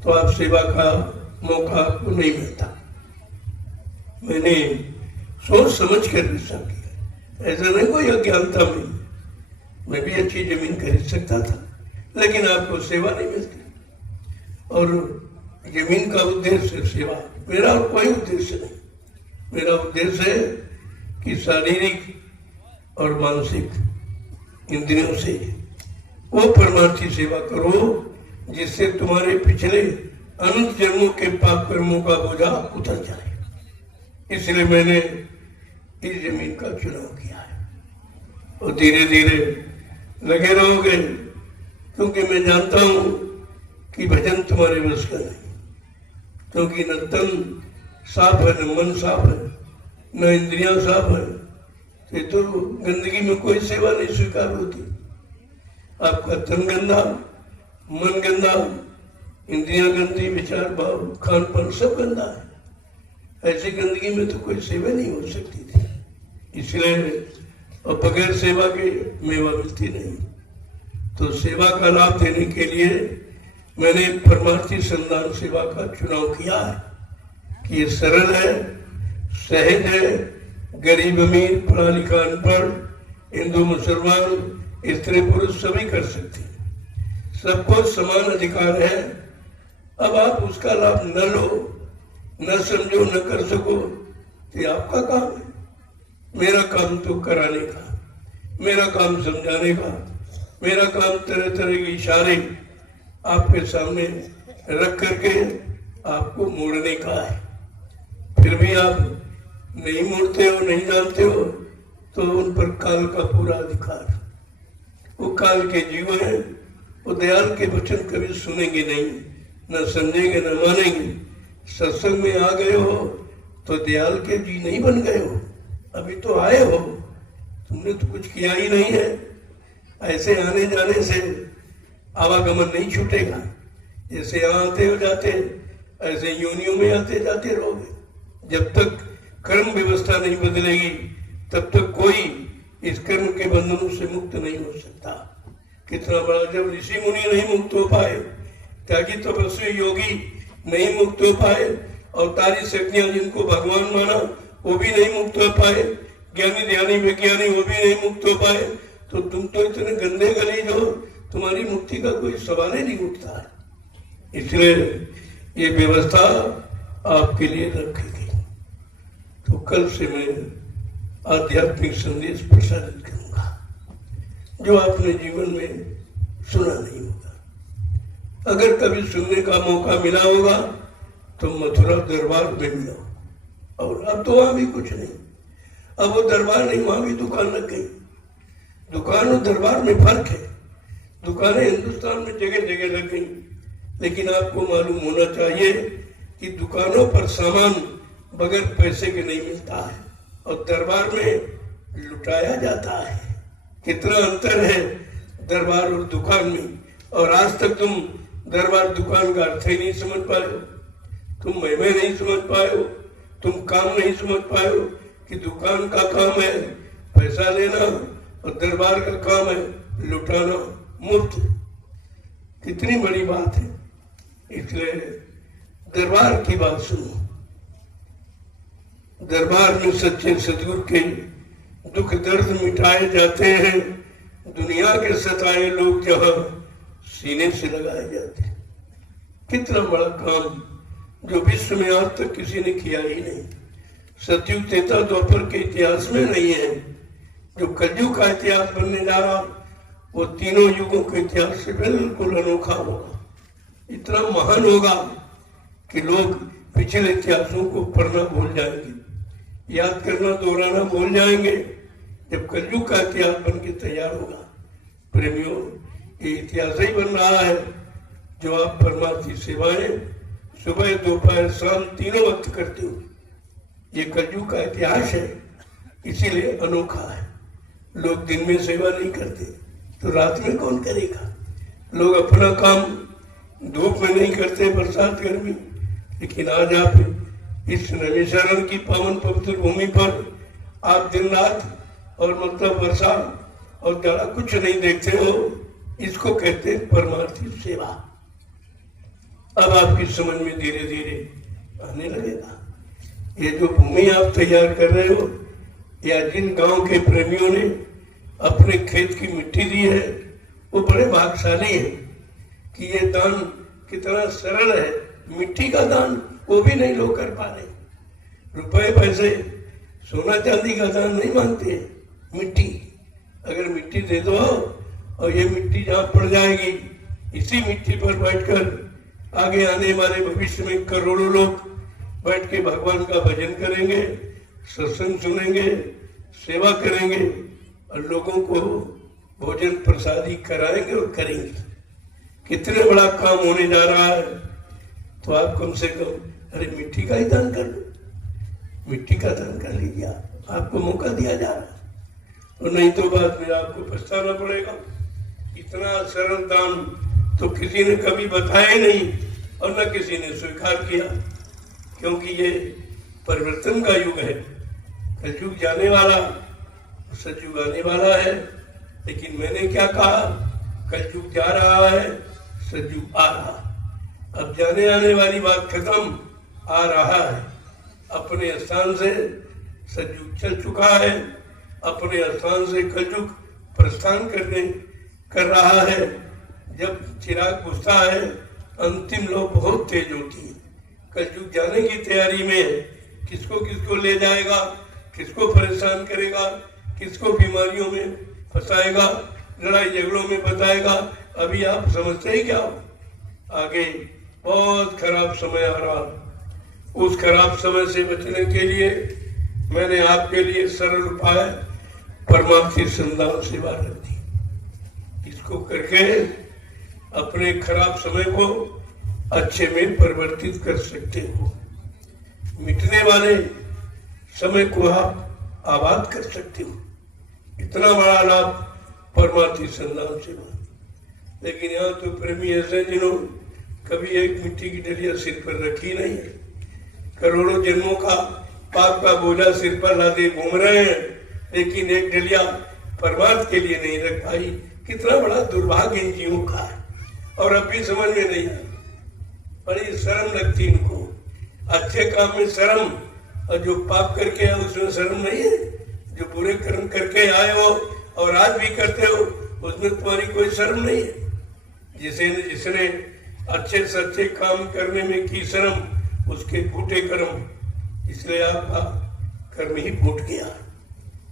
तो आप सेवा का मौका आपको नहीं मिलता। मैंने सोच समझ कर विचार किया। ऐसा नहीं कोई अज्ञानता में, मैं भी अच्छी जमीन खरीद सकता था, लेकिन आपको सेवा नहीं मिलती। और जमीन का उद्देश्य सेवा, मेरा और कोई उद्देश्य नहीं। मेरा उद्देश्य है कि शारीरिक और मानसिक इंद्रियों से वो परमार्थी सेवा करो जिससे तुम्हारे पिछले अनंत जन्मों के पाप कर्मों का बोझा उतर जाए। इसलिए मैंने इस जमीन का चुनाव किया है और धीरे धीरे लगे रहोगे, क्योंकि मैं जानता हूं कि भजन तुम्हारे बस का नहीं, क्योंकि न तन साफ है, न मन साफ है, न इंद्रियां साफ है, तो गंदगी में कोई सेवा नहीं स्वीकार होती। आपका तन गंदा, मन गंदा, इंद्रियां गंदी, विचार भाव खान पान सब गंदा है। ऐसी गंदगी में तो कोई सेवा नहीं हो सकती थी। इसलिए और बगैर सेवा के मेवा मिलती नहीं। तो सेवा का लाभ देने के लिए मैंने परमार्थी संधान सेवा का चुनाव किया है कि ये सरल है, सहज है, गरीब अमीर, पढ़ा लिखा अनपढ़, हिंदू मुसलमान, स्त्री पुरुष सभी कर सकते हैं। सबको समान अधिकार है। अब आप उसका लाभ न लो, न समझो, न कर सको, तो आपका काम है। मेरा काम तो कराने का, मेरा काम समझाने का, मेरा काम तरह तरह के इशारे आपके सामने रख करके आपको मोड़ने का है। फिर भी आप नहीं मोड़ते हो, नहीं जानते हो, तो उन पर काल का पूरा अधिकार। वो काल के जीव है, वो दयाल के वचन कभी सुनेंगे नहीं, न समझेंगे, न मानेंगे। सत्संग में आ गए हो तो दयाल के जी नहीं बन गए हो, अभी तो आए हो, तुमने तो कुछ किया ही नहीं है। ऐसे आने जाने से आवागमन नहीं छूटेगा। जैसे यहाँ आते हो जाते, ऐसे योनियों में आते जाते रहोगे। जब तक कर्म व्यवस्था नहीं बदलेगी तब तक कोई इस कर्म के बंधनों से मुक्त नहीं हो सकता। कितना बड़ा, जब ऋषि मुनि नहीं मुक्त हो पाए, त्यागी तपस्वी योगी नहीं मुक्त हो पाए, अवतारी शक्तियां जिनको भगवान माना वो भी नहीं मुक्त हो पाए, ज्ञानी ध्यानी विज्ञानी वो भी नहीं मुक्त हो पाए, तो तुम तो इतने गंदे गलीज हो, तुम्हारी मुक्ति का कोई सवाल ही नहीं उठता है। इसलिए ये व्यवस्था आपके लिए रखी गई। तो कल से मैं आध्यात्मिक संदेश प्रसारित करूंगा जो आपने जीवन में सुना नहीं होगा। अगर कभी सुनने का मौका मिला होगा तो मथुरा दरबार में मिला, और अब तो वहां भी कुछ नहीं। अब वो दरबार नहीं, वहां भी दुकान लग गई। दुकान और दरबार में फर्क है। दुकानें हिंदुस्तान में जगह जगह लग गई, लेकिन आपको मालूम होना चाहिए कि दुकानों पर सामान बगैर पैसे के नहीं मिलता है और दरबार में लुटाया जाता है। कितना अंतर है दरबार और दुकान में। और आज तक तुम दरबार दुकान का अर्थ ही नहीं समझ पाए हो, तुम महिमा नहीं समझ पाए हो, तुम काम नहीं समझ पाए हो कि दुकान का काम है पैसा लेना और दरबार का काम है लुटाना मुफ्त। कितनी बड़ी बात है। इसलिए दरबार की बात सुनो। दरबार में सच्चे सदगुरु के दुख दर्द मिटाए जाते हैं। दुनिया के सताए लोग जहां सीने से लगाए जाते हैं। कितना बड़ा काम जो विश्व में आज तक किसी ने किया ही नहीं। सतयुग त्रेता द्वापर के इतिहास में नहीं है। जो कलयुग का इतिहास बनने जा रहा वो तीनों युगों के इतिहास से बिल्कुल अनोखा होगा। इतना महान होगा कि लोग पिछले इतिहासों को पढ़ना भूल जाएंगे, याद करना दोहराना भूल जाएंगे। जब कलयुग का इतिहास बन के तैयार होगा, प्रेमियों, ये इतिहास ही बन रहा है जो आप परमार्थी सेवाएं सुबह दोपहर शाम तीनों वक्त करते हो। ये कलयुग का इतिहास है, इसीलिए अनोखा है। लोग दिन में सेवा नहीं करते तो रात में कौन करेगा। लोग अपना काम धूप में नहीं करते, बरसात गर्मी, लेकिन आज आप इस नैमिषारण्य की पावन पवित्र भूमि पर आप दिन रात और मतलब वर्षा और जाड़ा कुछ नहीं देखते हो। इसको कहते हैं परमार्थी सेवा। अब आपकी समझ में धीरे धीरे आने लगेगा। ये जो भूमि आप तैयार कर रहे हो, या जिन गांव के प्रेमियों ने अपने खेत की मिट्टी दी है, वो बड़े भाग्यशाली है कि ये दान कितना सरल है। मिट्टी का दान वो भी नहीं लोग कर पा रहे। रुपए पैसे सोना चांदी का दान नहीं मांगते, मिट्टी। अगर मिट्टी दे दो और ये मिट्टी जहाँ पड़ जाएगी, इसी मिट्टी पर बैठकर आगे आने वाले भविष्य में करोड़ों लोग बैठ के भगवान का भजन करेंगे, सत्संग सुनेंगे, सेवा करेंगे और लोगों को भोजन प्रसादी कराएंगे और करेंगे। कितने बड़ा काम होने जा रहा है। तो आप कम से कम अरे मिट्टी का ही दान कर लो, मिट्टी का दान कर लीजिए। आपको मौका दिया जा रहा है, और नहीं तो बाद में आपको पछताना पड़ेगा। इतना सरल दान तो किसी ने कभी बताया नहीं और न किसी ने स्वीकार किया, क्योंकि ये परिवर्तन का युग है। कलयुग जाने वाला, सतयुग आने वाला है। लेकिन मैंने क्या कहा, कलयुग जा रहा है, सतयुग आ रहा। अब जाने आने वाली बात खत्म, आ रहा है। अपने स्थान से सतयुग चल चुका है, अपने स्थान से कलयुग प्रस्थान कर रहा है। जब चिराग बुझता है, अंतिम लौ बहुत तेज होती है। कलयुग जाने की तैयारी में किसको किसको ले जाएगा, किसको परेशान करेगा, किसको बीमारियों में फंसाएगा, लड़ाई झगड़ों में बताएगा, अभी आप समझते ही क्या हो। आगे बहुत खराब समय आ रहा। उस खराब समय से बचने के लिए मैंने आपके लिए सरल उपाय परमार्थी संधान सेवा रख दी। इसको करके अपने खराब समय को अच्छे में परिवर्तित कर सकते हो। मिटने वाले समय को आप आबाद कर सकते हो। इतना बड़ा लाभ परमार्थी संधान सेवा। लेकिन यहाँ तो प्रेमी ऐसे जिन्होंने कभी एक मिट्टी की डलिया सिर पर रखी नहीं है, करोड़ों जन्मों का पाप का बोझा सिर पर लादे घूम रहे हैं, लेकिन एक डलिया परमार्थ के लिए नहीं रख पाई। कितना बड़ा दुर्भाग्य इन जीवों का है। और अब भी समझ में नहीं आई, बड़ी शर्म लगती इनको। अच्छे काम में शर्म, और जो पाप करके आए उसमें शर्म नहीं है। जो बुरे कर्म करके आए हो और आज भी करते हो, उसमें तुम्हारी कोई शर्म नहीं है। जिसने अच्छे से अच्छे काम करने में की शर्म, उसके फूटे कर्म। इसलिए आपका कर्म ही फूट गया,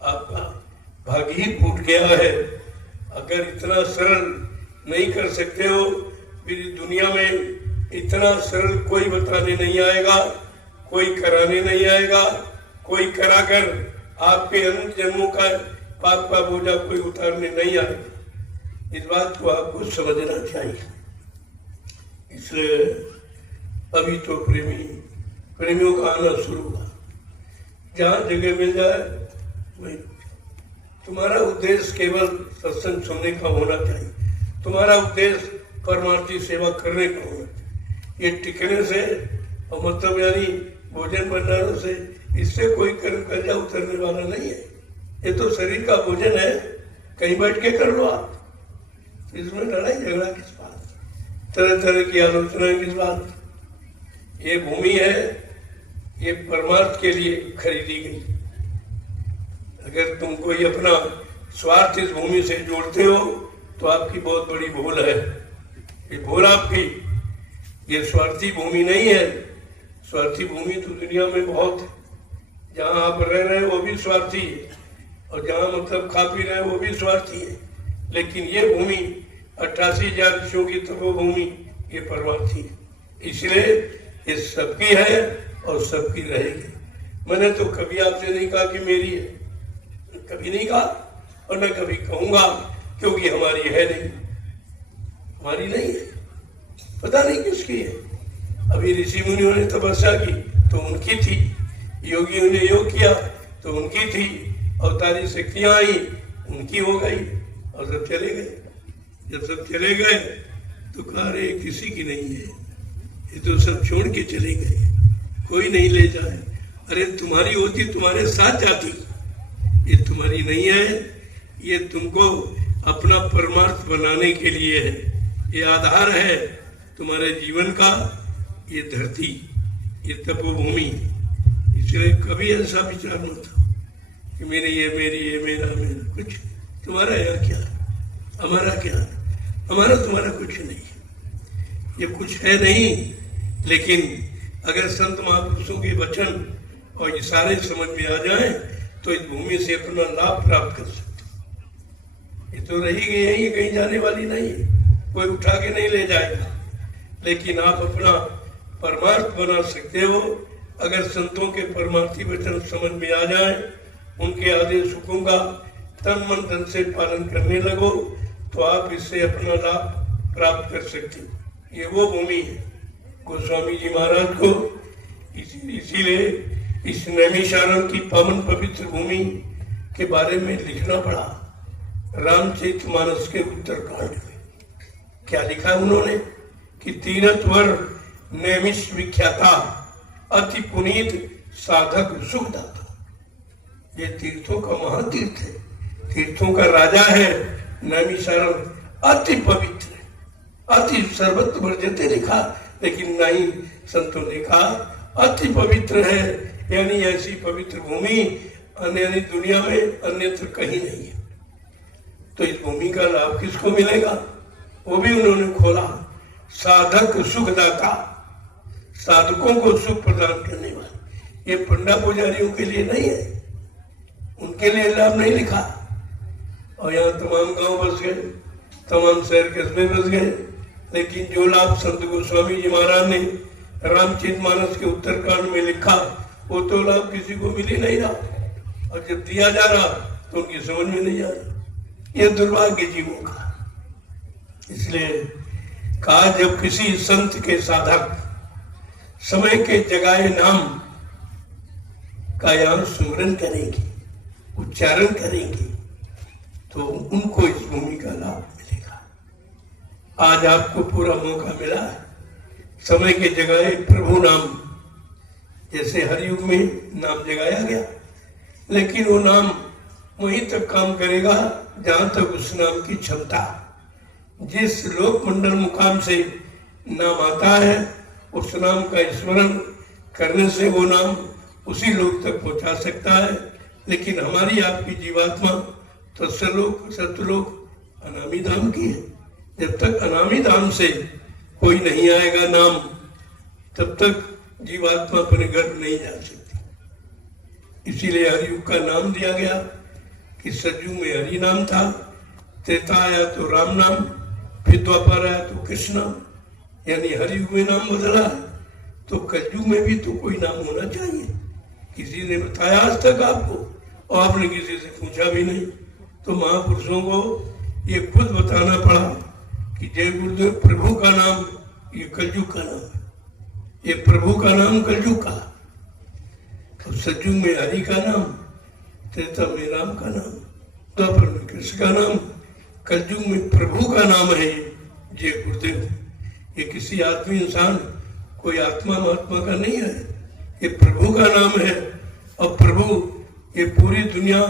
आपका भाग्य ही फूट गया है। अगर इतना सरल नहीं कर सकते हो, फिर दुनिया में इतना सरल कोई बताने नहीं आएगा, कोई कराने नहीं आएगा, कोई कराकर आपके अनंत जन्मों का पाप का बोझा कोई उतारने नहीं आएगा। इस बात को आपको समझना चाहिए। इसलिए अभी तो प्रेमियों का आना शुरू हुआ। जहाँ जगह मिल जाए वही। तुम्हारा उद्देश्य केवल सत्संग सुनने का होना चाहिए, तुम्हारा उद्देश्य परमार्थी सेवा करने का होना चाहिए। ये टिकने से और मतलब यानी भोजन भंडारों से, इससे कोई कर्म कर्जा उतरने वाला नहीं है। ये तो शरीर का भोजन है, कहीं बैठ के कर लो आप। इसमें लड़ाई झगड़ा किस बात, तरह तरह की आलोचना किस बात। ये भूमि है, ये परमार्थ के लिए खरीदी गई। अगर तुम कोई अपना स्वार्थ इस भूमि से जोड़ते हो तो आपकी बहुत बड़ी भूल है। ये भूल आपकी, ये स्वार्थी भूमि नहीं है। स्वार्थी भूमि तो दुनिया में बहुत है। जहाँ आप रह रहे वो भी स्वार्थी है, और जहाँ मतलब खा पी रहे वो भी स्वार्थी है। लेकिन ये भूमि 88,000 ऋषियों की तपोभूमि, ये परमार्थी है। इसलिए ये सबकी है और सबकी रहेगी। मैंने तो कभी आपसे नहीं कहा कि मेरी है, कभी नहीं कहा और न कभी कहूंगा, क्योंकि हमारी है नहीं, हमारी नहीं है। पता नहीं किसकी है। अभी ऋषि मुनियों ने तपस्या की तो उनकी थी, योगियों ने योग किया तो उनकी थी, अवतारी शक्तियां आई उनकी हो गई और सब चले गए। जब सब चले गए तो कहा रे किसी की नहीं है, ये तो सब छोड़ के चले गए, कोई नहीं ले जाए। अरे तुम्हारी होती तुम्हारे साथ जाती, ये तुम्हारी नहीं है। ये तुमको अपना परमार्थ बनाने के लिए है, ये आधार है तुम्हारे जीवन का, ये धरती, ये तपोभूमि। इसलिए कभी ऐसा विचार न था कि मेरी ये मेरी, ये मेरा मेरा। कुछ तुम्हारा या क्या, हमारा क्या, हमारा तुम्हारा कुछ नहीं। ये कुछ है नहीं। लेकिन अगर संत महापुरुषों के वचन और इशारे समझ में आ जाए तो इस भूमि से अपना लाभ प्राप्त कर सकते। ये तो रही गई है, ये कहीं जाने वाली नहीं है, कोई उठा के नहीं ले जाएगा। लेकिन आप अपना परमार्थ बना सकते हो अगर संतों के परमार्थी वचन समझ में आ जाए, उनके आदेश हुक्म का तन मन धन से पालन करने लगो, तो आप इससे अपना लाभ प्राप्त कर सकते हो। ये वो भूमि है। गोस्वामी जी महाराज को इसीलिए इस नैमिषारण्य की पावन पवित्र भूमि के बारे में लिखना पड़ा। रामचरितमानस के उत्तरकांड में क्या लिखा उन्होंने कि तीरथ वर नैमिष विख्याता अति पुनीत साधक सुखदाता। ये तीर्थों का महातीर्थ है, तीर्थों का राजा है नैमिषारण्य। अति पवित्र है, अति सर्वत्र वर्जते लिखा, लेकिन नहीं संतों ने कहा अति पवित्र है, यानी ऐसी पवित्र भूमि अन्य दुनिया में अन्यत्र कहीं नहीं है। तो इस भूमि का लाभ किसको मिलेगा, वो भी उन्होंने खोला। साधक सुखदाता, साधकों को सुख प्रदान करने वाले। ये पंडा पुजारियों के लिए नहीं है, उनके लिए लाभ नहीं लिखा। और यहाँ तमाम गांव बस गए, तमाम शहर कस्बे बस गए, लेकिन जो लाभ संत गोस्वामी जी महाराज ने रामचरितमानस के उत्तरकांड में लिखा, वो तो लाभ किसी को मिल ही नहीं रहा। और जब दिया जा रहा तो उनकी समझ में नहीं आ रहा। ये दुर्भाग्य जीवों का। इसलिए कहा, जब किसी संत के साधक समय के जगाए नाम का यहाँ सुमरन करेंगे, उच्चारण करेंगे, तो उनको इस भूमि का लाभ मिलेगा। आज आपको पूरा मौका मिला है समय के जगाए प्रभु नाम। जैसे हर युग में नाम जगाया गया, लेकिन वो नाम वहीं तक काम करेगा जहां तक उस नाम की क्षमता। जिस लोक मंडल मुकाम से नाम आता है, उस नाम का स्मरण करने से वो नाम उसी लोक तक पहुंचा सकता है। लेकिन हमारी आपकी जीवात्मा तो सत्यलोक अनामी धाम की है। जब तक अनामी धाम से कोई नहीं आएगा नाम, तब तक जीवात्मा अपने घर नहीं जा सकती। इसीलिए हरियुग का नाम दिया गया कि सतयुग में हरि नाम था, त्रेता आया तो राम नाम, फिर द्वापर आया तो कृष्ण नाम, यानी हरियुग में नाम बदला। तो कलयुग में भी तो कोई नाम होना चाहिए। किसी ने बताया आज तक आपको, और आपने किसी से पूछा भी नहीं। तो महापुरुषों को ये खुद बताना पड़ा कि जय गुरुदेव, प्रभु का नाम ये कलयुग का नाम है, ये प्रभु का नाम कलयुग का। तो सतयुग में हरि का नाम, त्रेता में राम का नाम, द्वापर में कृष्ण का नाम, कलयुग में प्रभु का नाम है जय गुरुदेव। ये किसी आदमी इंसान कोई आत्मा महात्मा का नहीं है, ये प्रभु का नाम है। और प्रभु ये पूरी दुनिया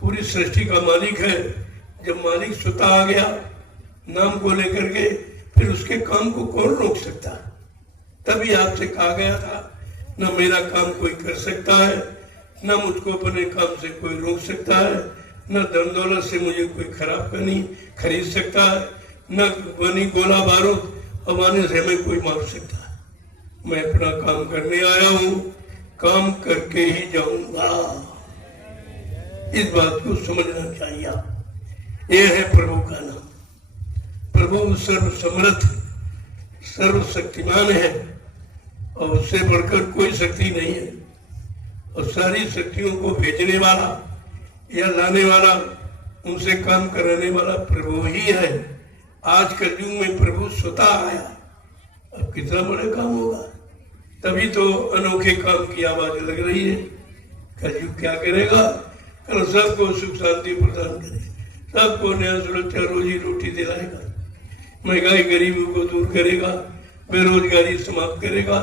पूरी सृष्टि का मालिक है। जब मालिक स्वतः आ गया नाम को लेकर के, फिर उसके काम को कौन रोक सकता है। तभी आपसे कहा गया था, न मेरा काम कोई कर सकता है, न मुझको अपने काम से कोई रोक सकता है, न धन दौलत से मुझे कोई खराब करनी खरीद सकता है, न बनी गोला बारूद हमारे से हमें कोई मार सकता है। मैं अपना काम करने आया हूँ, काम करके ही जाऊंगा। इस बात को समझना चाहिए। यह है प्रभु का नाम। प्रभु सर्व समर्थ सर्वशक्तिमान है, और उससे बढ़कर कोई शक्ति नहीं है। और सारी शक्तियों को भेजने वाला या लाने वाला, उनसे काम कराने वाला प्रभु ही है। आज कलयुग में प्रभु स्वतः आया, अब कितना बड़ा काम होगा। तभी तो अनोखे काम की आवाज लग रही है। कलयुग क्या करेगा, कल सबको सुख शांति प्रदान करे, सबको न्याय सुरक्षा रोजी रोटी दिलाएगा, महंगाई गरीबी को दूर करेगा, बेरोजगारी समाप्त करेगा,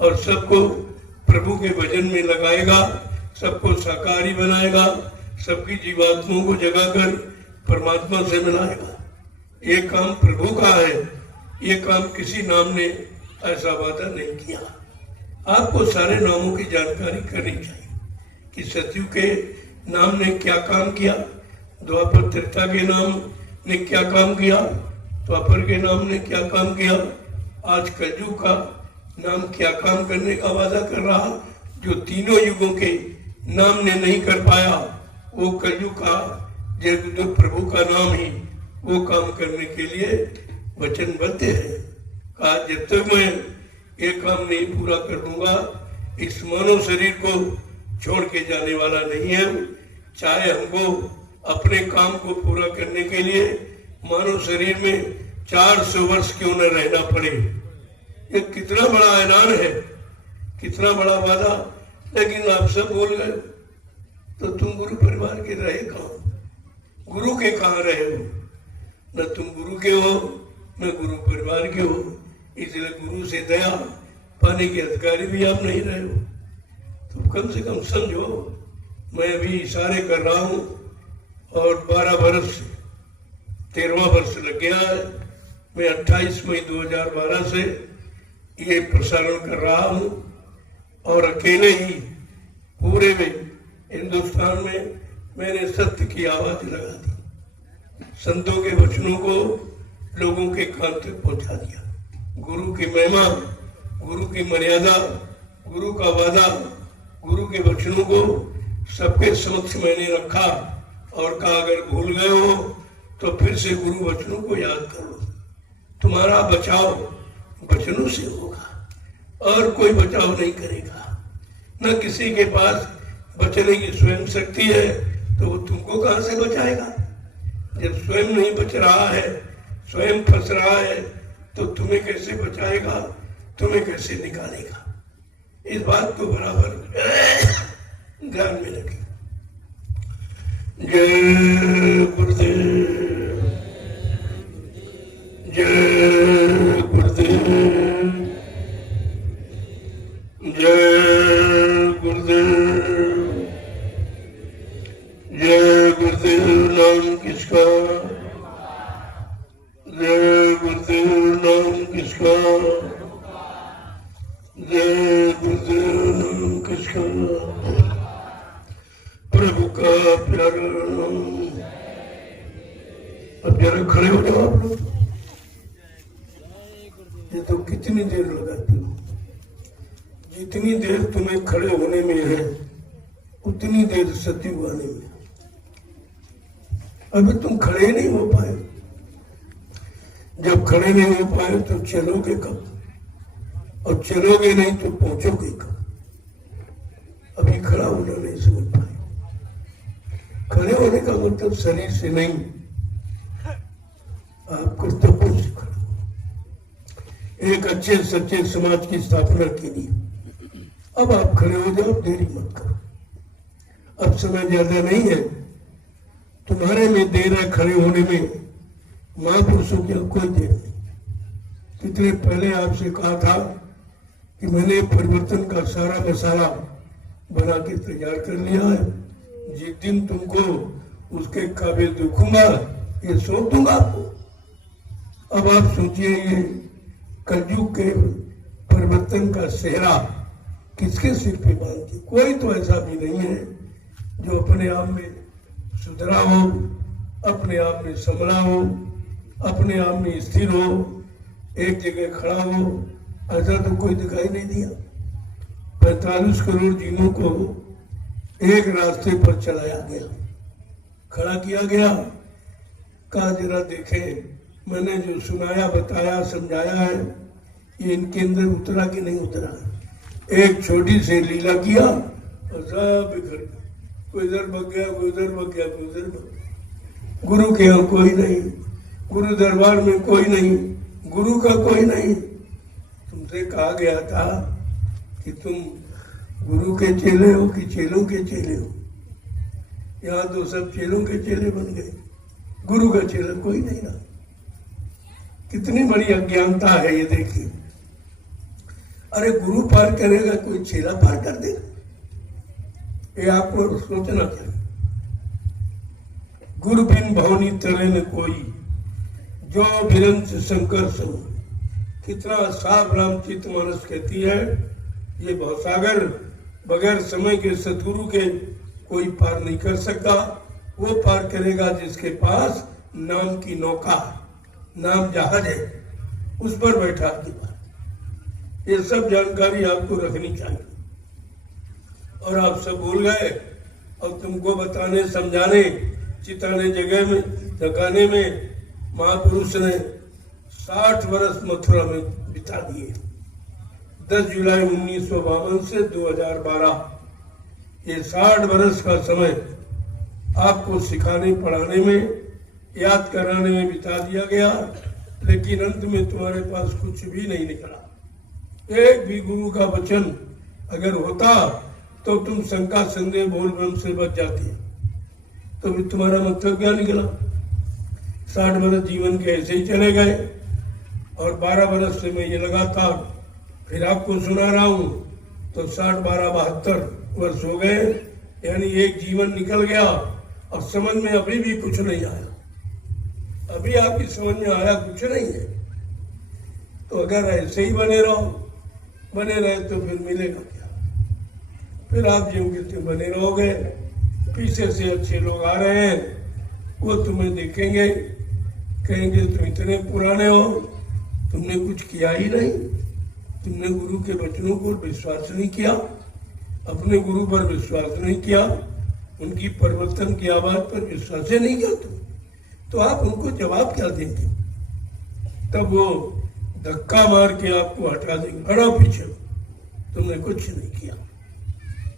और सबको प्रभु के भजन में लगाएगा, सबको शाकाहारी बनाएगा, सबकी जीवात्माओं को जगाकर परमात्मा से मिलाएगा। ये काम प्रभु का है। ये काम किसी नाम ने ऐसा वादा नहीं किया। आपको सारे नामों की जानकारी करनी चाहिए कि सतयुग के नाम ने क्या काम किया, द्वापर त्रेता के नाम ने क्या काम किया, द्वापर के नाम ने क्या काम किया, आज कलयुग का नाम क्या काम करने का वादा कर रहा। जो तीनों युगों के नाम ने नहीं कर पाया, वो कलयुग का जो प्रभु का नाम ही वो काम करने के लिए वचनबद्ध है। कहा जब तक मैं ये काम नहीं पूरा कर दूंगा इस मानव शरीर को छोड़ के जाने वाला नहीं है। चाहे हमको अपने काम को पूरा करने के लिए मानव शरीर में 400 वर्ष क्यों न रहना पड़े। ये कितना बड़ा ऐलान है, कितना बड़ा वादा। लेकिन आप सब बोल गए तो तुम गुरु परिवार के रहे कहाँ, गुरु के कहाँ रहे हो? न तुम गुरु के हो न गुरु परिवार के हो, इसलिए गुरु से दया पाने के अधिकारी भी आप नहीं रहे हो। तो कम से कम समझो मैं अभी इशारे कर रहा हूँ और 12 वर्ष 13वां वर्ष लग गया है। मैं 28 मई 2012 से ये प्रसारण कर रहा हूँ और अकेले ही पूरे में हिंदुस्तान में मैंने सत्य की आवाज लगा दी, संतों के वचनों को लोगों के कान तक पहुंचा दिया। गुरु की महिमा, गुरु की मर्यादा, गुरु का वादा, गुरु के वचनों को सबके समक्ष मैंने रखा और कहा अगर भूल गए हो तो फिर से गुरु वचनों को याद करो। तुम्हारा बचाव वचनों से होगा और कोई बचाव नहीं करेगा। न किसी के पास बचने की स्वयं शक्ति है तो वो तुमको कहां से बचाएगा। जब स्वयं नहीं बच रहा है, स्वयं फंस रहा है तो तुम्हें कैसे बचाएगा, तुम्हें कैसे निकालेगा। इस बात को बराबर ध्यान में रखें। जय गुरुदेव, जय गुरुदेव, जय गुरुदेव, जय गुरुदेव। नाम किसका, जय गुरुदेव। नाम किसका, जय गुरुदेव। नाम किसका, प्रभु का प्यारा नाम। अब जरा खड़े हो जाओ आप लोग। ये तो कितनी देर लगाती हो, जितनी देर तुम्हें खड़े होने में है उतनी देर सत्य आने में। अभी तुम खड़े नहीं हो पाए। जब खड़े नहीं हो पाए तो चलोगे कब, और चलोगे नहीं तो पहुंचोगे कब। अभी खड़ा होना नहीं समझ पाए। खड़े होने का मतलब शरीर से नहीं, आप कर्तव्यों से खड़े हो एक अच्छे सच्चे समाज की स्थापना के लिए। अब आप खड़े हो जाओ, देरी मत करो। अब समय ज्यादा नहीं है, तुम्हारे में देर है खड़े होने में, महापुरुषों की कोई देर नहीं। कितने पहले आपसे कहा था कि मैंने परिवर्तन का सारा मसाला बना के तैयार कर लिया है। जिस दिन तुमको उसके काबिल देखूंगा ये सौंप दूंगा आपको। अब आप सोचिए ये कलयुग के परिवर्तन का सेहरा किसके सिर पे बांधती। कोई तो ऐसा भी नहीं है जो अपने आप में सुधरा हो, अपने आप में संभला हो, अपने आप में स्थिर हो, एक जगह खड़ा हो। ऐसा तो कोई दिखाई नहीं दिया। 45 करोड़ जीवों को एक रास्ते पर चलाया गया, खड़ा किया गया। कहा जरा देखें मैंने जो सुनाया, बताया, समझाया है ये इनके अंदर उतरा कि नहीं उतरा। एक छोटी सी लीला किया और सब बिखर गया। कोई इधर भग गया, कोई उधर भग गया, कोई उधर भग गया। गुरु के यहाँ कोई नहीं, गुरु दरबार में कोई नहीं, गुरु का कोई नहीं। तुमसे कहा गया था कि तुम गुरु के चेले हो कि चेलों के चेले हो। यहाँ तो सब चेलों के चेले बन गए, गुरु का चेला कोई नहीं रहा। कितनी बड़ी अज्ञानता है ये देखिए। अरे गुरु पार करेगा, कोई चेला पार कर देगा, ये आपको सोचना चाहिए। गुरु बिन भवनी तरे न कोई, जो बिरंत शंकर सो। कितना साफ रामचित मानस कहती है, ये भवसागर बगैर समय के सदगुरु के कोई पार नहीं कर सकता। वो पार करेगा जिसके पास नाम की नौका, नाम जहाज है, उस पर बैठा आपके पास। ये सब जानकारी आपको रखनी चाहिए। और आप सब भूल गए और तुमको बताने समझाने चिताने जगह में जगाने में महापुरुष ने 60 वर्ष मथुरा में बिता दिए। 10 जुलाई 1952 से 2012 ये 60 वर्ष का समय आपको सिखाने पढ़ाने में, याद कराने में बिता दिया गया, लेकिन अंत में तुम्हारे पास कुछ भी नहीं निकला। एक भी गुरु का वचन अगर होता तो तुम शंका संदेह बोल ब्रह्म से बच जाते। तो भी तुम्हारा मतलब क्या निकला? 60 वर्ष जीवन के ऐसे ही चले गए और 12 वर्ष से मैं ये लगातार फिर आपको सुना रहा हूं, तो 60, 12, 72 वर्ष हो गए, यानी एक जीवन निकल गया और समझ में अभी भी कुछ नहीं आया। अभी आपकी समझ में आया कुछ नहीं है। तो अगर ऐसे ही बने रहे तो फिर मिलेगा क्या? फिर आप जो कहते बने रहोगे, पीछे से अच्छे लोग आ रहे हैं, वो तुम्हें देखेंगे, कहेंगे तुम इतने पुराने हो, तुमने कुछ किया ही नहीं, तुमने गुरु के वचनों को विश्वास नहीं किया, अपने गुरु पर विश्वास नहीं किया, उनकी परिवर्तन की आवाज पर विश्वास ही नहीं किया तो आप उनको जवाब क्या देंगे? तब वो धक्का मार के आपको हटा देंगे, हटो पीछे, तुमने कुछ नहीं किया।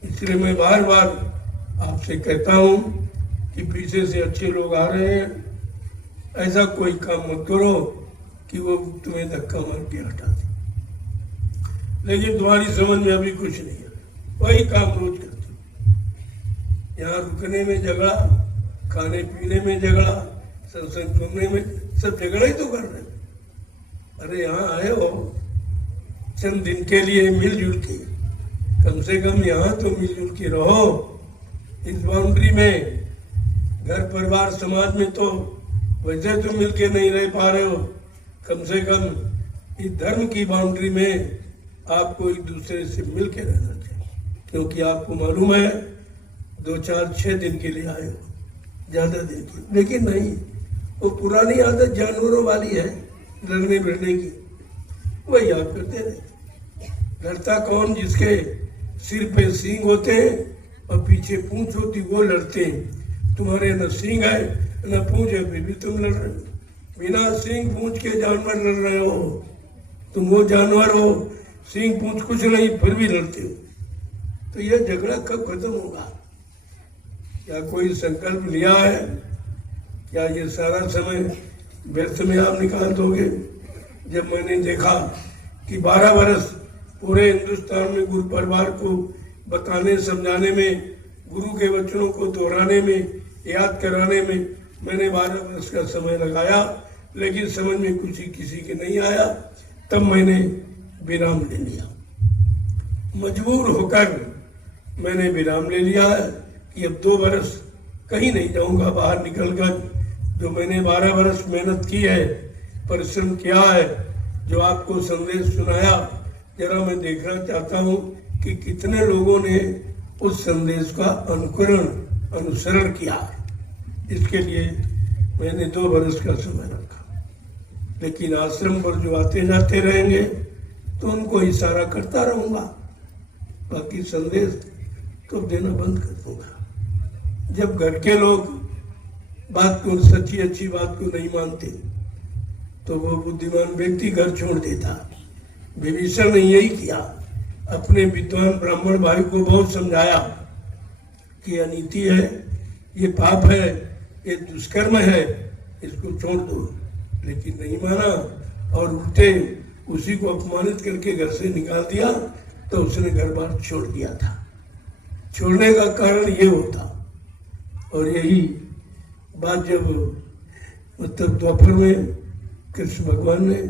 इसलिए मैं बार बार आपसे कहता हूं कि पीछे से अच्छे लोग आ रहे हैं, ऐसा कोई काम मत करो कि वो तुम्हें धक्का मार के हटा दे। लेकिन तुम्हारी समझ में अभी कुछ नहीं है, वही काम रोज करते हो। यहाँ रुकने में झगड़ा, खाने पीने में झगड़ा, सत्संग सुनने में, सब झगड़ा ही तो कर रहे हो। अरे यहाँ आए हो चंद दिन के लिए, मिलजुल के, कम से कम यहाँ तो मिलजुल के रहो। इस बाउंड्री में, घर परिवार समाज में तो वैसे तो मिलके नहीं रह पा रहे हो, कम से कम इस धर्म की बाउंड्री में आपको एक दूसरे से मिल के रहना चाहिए। क्योंकि आपको मालूम है 2, 4, 6 दिन के लिए आए हो, ज्यादा दिन की, लेकिन नहीं, वो पुरानी आदत जानवरों वाली है, लड़ने भिड़ने की, वही आप करते रहे। लड़ता कौन? जिसके सिर पे सींग होते हैं और पीछे पूंछ होती, वो लड़ते हैं। तुम्हारे न सींग है न पूंछ है, फिर भी तुम लड़ रहे हो। बिना सींग पूंछ के जानवर लड़ रहे हो, तुम वो जानवर हो, सींग पूंछ कुछ नहीं, फिर भी लड़ते हो। तो ये झगड़ा कब खत्म होगा? क्या कोई संकल्प लिया है? क्या ये सारा समय व्यर्थ में आप निकाल दोगे? जब मैंने देखा कि 12 वर्ष पूरे हिंदुस्तान में गुरु परिवार को बताने समझाने में, गुरु के वचनों को दोहराने में, याद कराने में मैंने 12 वर्ष का समय लगाया, लेकिन समझ में कुछ किसी के नहीं आया। तब मैंने विराम ले लिया, मजबूर होकर मैंने विराम ले लिया है कि अब 2 वर्ष कहीं नहीं जाऊंगा बाहर निकलकर। जो मैंने 12 वर्ष मेहनत की है, परिश्रम किया है, जो आपको संदेश सुनाया, जरा मैं देखना चाहता हूं कि कितने लोगों ने उस संदेश का अनुसरण किया। इसके लिए मैंने 2 वर्ष का समय रखा। लेकिन आश्रम पर जो आते जाते रहेंगे तो उनको इशारा करता रहूंगा, बाकी संदेश तो देना बंद कर दूंगा। जब घर के लोग बात को, सच्ची अच्छी बात को नहीं मानते, तो वो बुद्धिमान व्यक्ति घर छोड़ देता। विभीषण ने यही किया, अपने विद्वान ब्राह्मण भाई को बहुत समझाया कि अनीति है, ये पाप है, ये दुष्कर्म है, इसको छोड़ दो, लेकिन नहीं माना और उल्टे उसी को अपमानित करके घर से निकाल दिया। तो उसने घर बार छोड़ दिया था। छोड़ने का कारण ये होता। और यही बात जब मतलब द्वापर में कृष्ण भगवान ने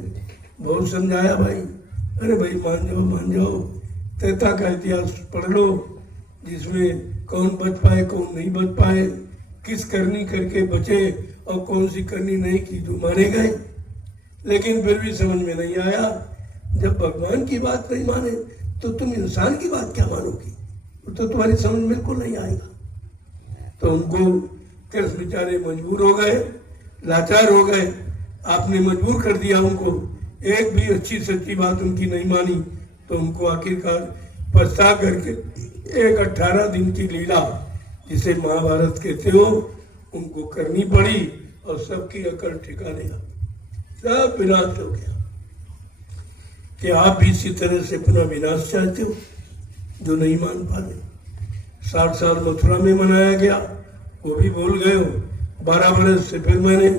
बहुत समझाया, भाई अरे भाई मान जाओ, त्रेता का इतिहास पढ़ लो, जिसमें कौन बच पाए कौन नहीं बच पाए, किस करनी करके बचे और कौन सी करनी नहीं की तो मारे गए। लेकिन फिर भी समझ में नहीं आया। जब भगवान की बात नहीं माने तो तुम इंसान की बात क्या मानोगी? तो तुम्हारी समझ में बिल्कुल नहीं आएगा। तो उनको कृष्ण बेचारे मजबूर हो गए, लाचार हो गए, आपने मजबूर कर दिया उनको। एक भी अच्छी सच्ची बात उनकी नहीं मानी, तो उनको आखिरकार पछता करके एक 18 दिन की लीला, जिसे महाभारत कहते हो, उनको करनी पड़ी और सबकी अकल ठिकाने आ, सब विनाश हो गया। क्या आप भी इसी तरह से अपना विनाश चाहते हो जो नहीं मान पा रहे? 60 साल मथुरा में मनाया गया, वो भी भूल गए हो। 12 वर्ष से फिर मैंने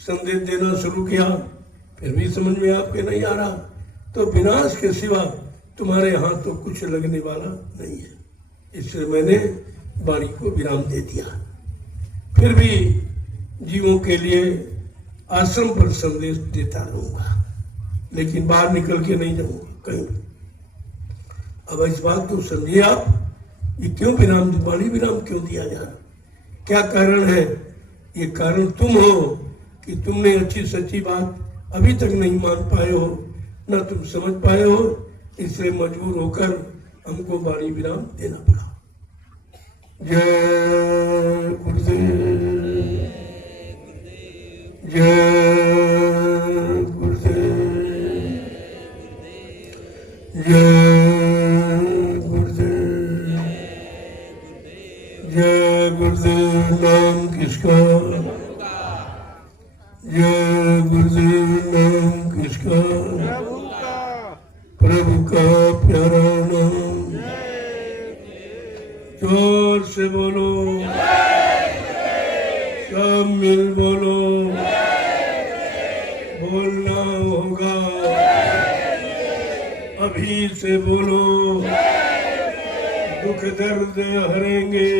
संदेश देना शुरू किया, फिर भी समझ में आपके नहीं आ रहा। तो विनाश के सिवा तुम्हारे हाथ तो कुछ लगने वाला नहीं है, इसलिए मैंने वाणी को विराम दे दिया। फिर भी जीवों के लिए आश्रम पर संदेश देता रहूंगा, लेकिन बाहर निकल के नहीं जाऊंगा कहीं। अब इस बात को समझिए आप, ये क्यों विराम, वाणी विराम क्यों दिया जा रहा, क्या कारण है? ये कारण तुम हो कि तुमने अच्छी सच्ची बात अभी तक नहीं मान पाए हो, न तुम समझ पाए हो, इसलिए मजबूर होकर हमको वाणी विराम देना पड़ा। जय गुरुदेव, जय गुरुदेव, जय गुरुदेव, जय गुरुदेव। नाम किसका, जय गुरुदेव। नाम किसका, प्रभु का प्यारा नाम। जोर से बोलो, सब मिल बोलो, बोलना होगा, अभी से बोलो। दुख दर्द हरेंगे,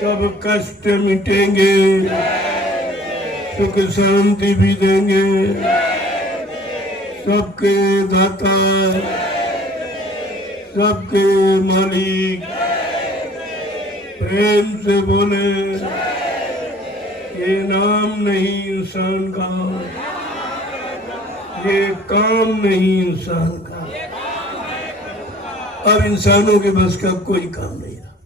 सब कष्ट मिटेंगे, सुख शांति भी देंगे। सबके दाता, सबके मालिक, प्रेम से बोले, ये नाम नहीं इंसान का, ये काम नहीं इंसान का। अब इंसानों के बस का कोई काम नहीं रहा,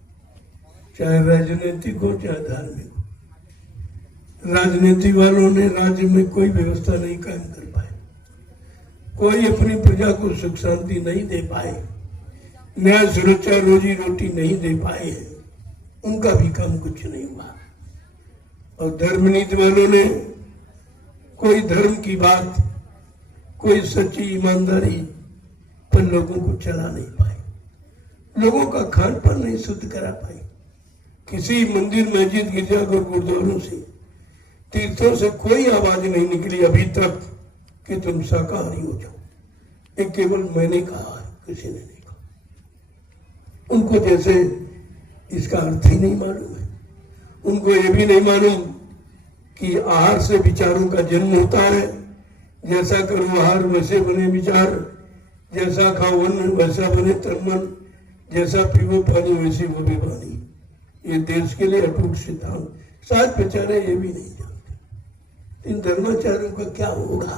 चाहे राजनीतिक हो चाहे धार्मिक हो। राजनीतिक वालों ने राज्य में कोई व्यवस्था नहीं कायम कर पाए, कोई अपनी प्रजा को सुख शांति नहीं दे पाए, न्याय सुरक्षा रोजी रोटी नहीं दे पाए हैं, उनका भी काम कुछ नहीं हुआ। और धर्मनीति वालों ने कोई धर्म की बात, कोई सच्ची ईमानदारी पर लोगों को चला नहीं पाए, लोगों का खान पान नहीं शुद्ध करा पाए। किसी मंदिर मस्जिद गिरजाघर गुरुद्वारों से, तीर्थों से कोई आवाज नहीं निकली अभी तक कि तुम शाकाहारी हो जाओ। ये केवल मैंने कहा है, किसी ने नहीं कहा। उनको जैसे इसका अर्थ ही नहीं मालूम है, उनको ये भी नहीं मालूम कि आहार से विचारों का जन्म होता है। जैसा करो आहार वैसे बने विचार, जैसा खाओ अन्न वैसा बने तन मन, जैसा पीवो पानी वैसी वो भी वाणी। ये देश के लिए अटूट सिद्धांत, शायद बेचारे ये भी नहीं जानते। इन धर्माचार्यों का क्या होगा,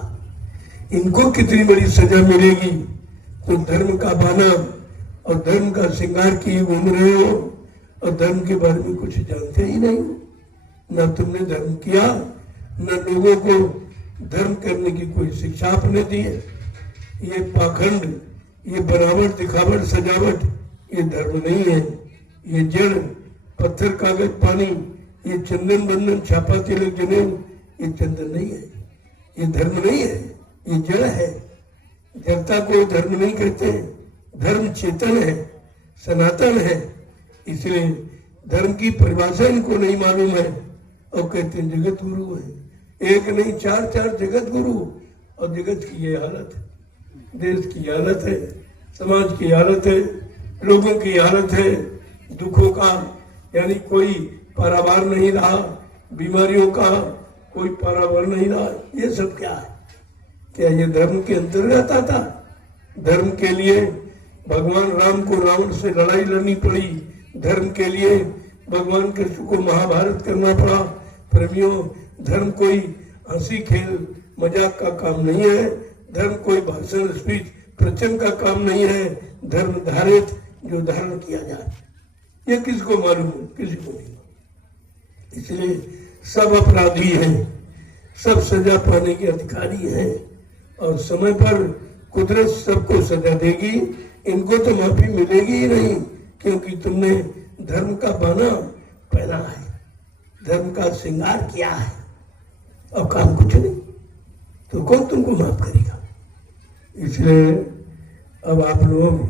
इनको कितनी बड़ी सजा मिलेगी। तो धर्म का बाना और धर्म का श्रृंगार किए घूम रहे हो और धर्म के बारे में कुछ जानते ही नहीं। न तुमने धर्म किया, न लोगों को धर्म करने की कोई शिक्षा आपने दी है। ये पाखंड, ये बनावट, दिखावट, सजावट, ये धर्म नहीं है। ये जड़, पत्थर, कागज, पानी, ये चंदन बंधन, छापा तिलक, जनेऊ, ये चंदन नहीं है, ये धर्म नहीं है, ये जड़ है। जड़ता को धर्म नहीं कहते, धर्म चेतन है, सनातन है। इसलिए धर्म की परिभाषा इनको नहीं मालूम है और कहते हैं जगत गुरु है। एक नहीं, चार जगत गुरु, और जगत की ये हालत है, देश की हालत है, समाज की हालत है, लोगों की हालत है। दुखों का यानी कोई पारावार नहीं रहा, बीमारियों का कोई पारावार नहीं रहा। ये सब क्या है? क्या ये धर्म के अंतर्गत आता? धर्म के लिए भगवान राम को रावण से लड़ाई लड़नी पड़ी, धर्म के लिए भगवान कृष्ण को महाभारत करना पड़ा। प्रेमियों, धर्म कोई हंसी खेल मजाक का काम नहीं है, धर्म कोई भाषण स्पीच प्रवचन का काम नहीं है। धर्म धारित, जो धारण किया जाए, ये किसको मालूम है? किसी को नहीं। इसलिए सब अपराधी हैं, सब सजा पाने के अधिकारी हैं और समय पर कुदरत सबको सजा देगी। इनको तो माफी मिलेगी ही नहीं, क्योंकि तुमने धर्म का बाना पहना है। धर्म का श्रृंगार किया है और काम कुछ नहीं, तो कौन तुमको माफ करेगा। इसलिए अब आप लोग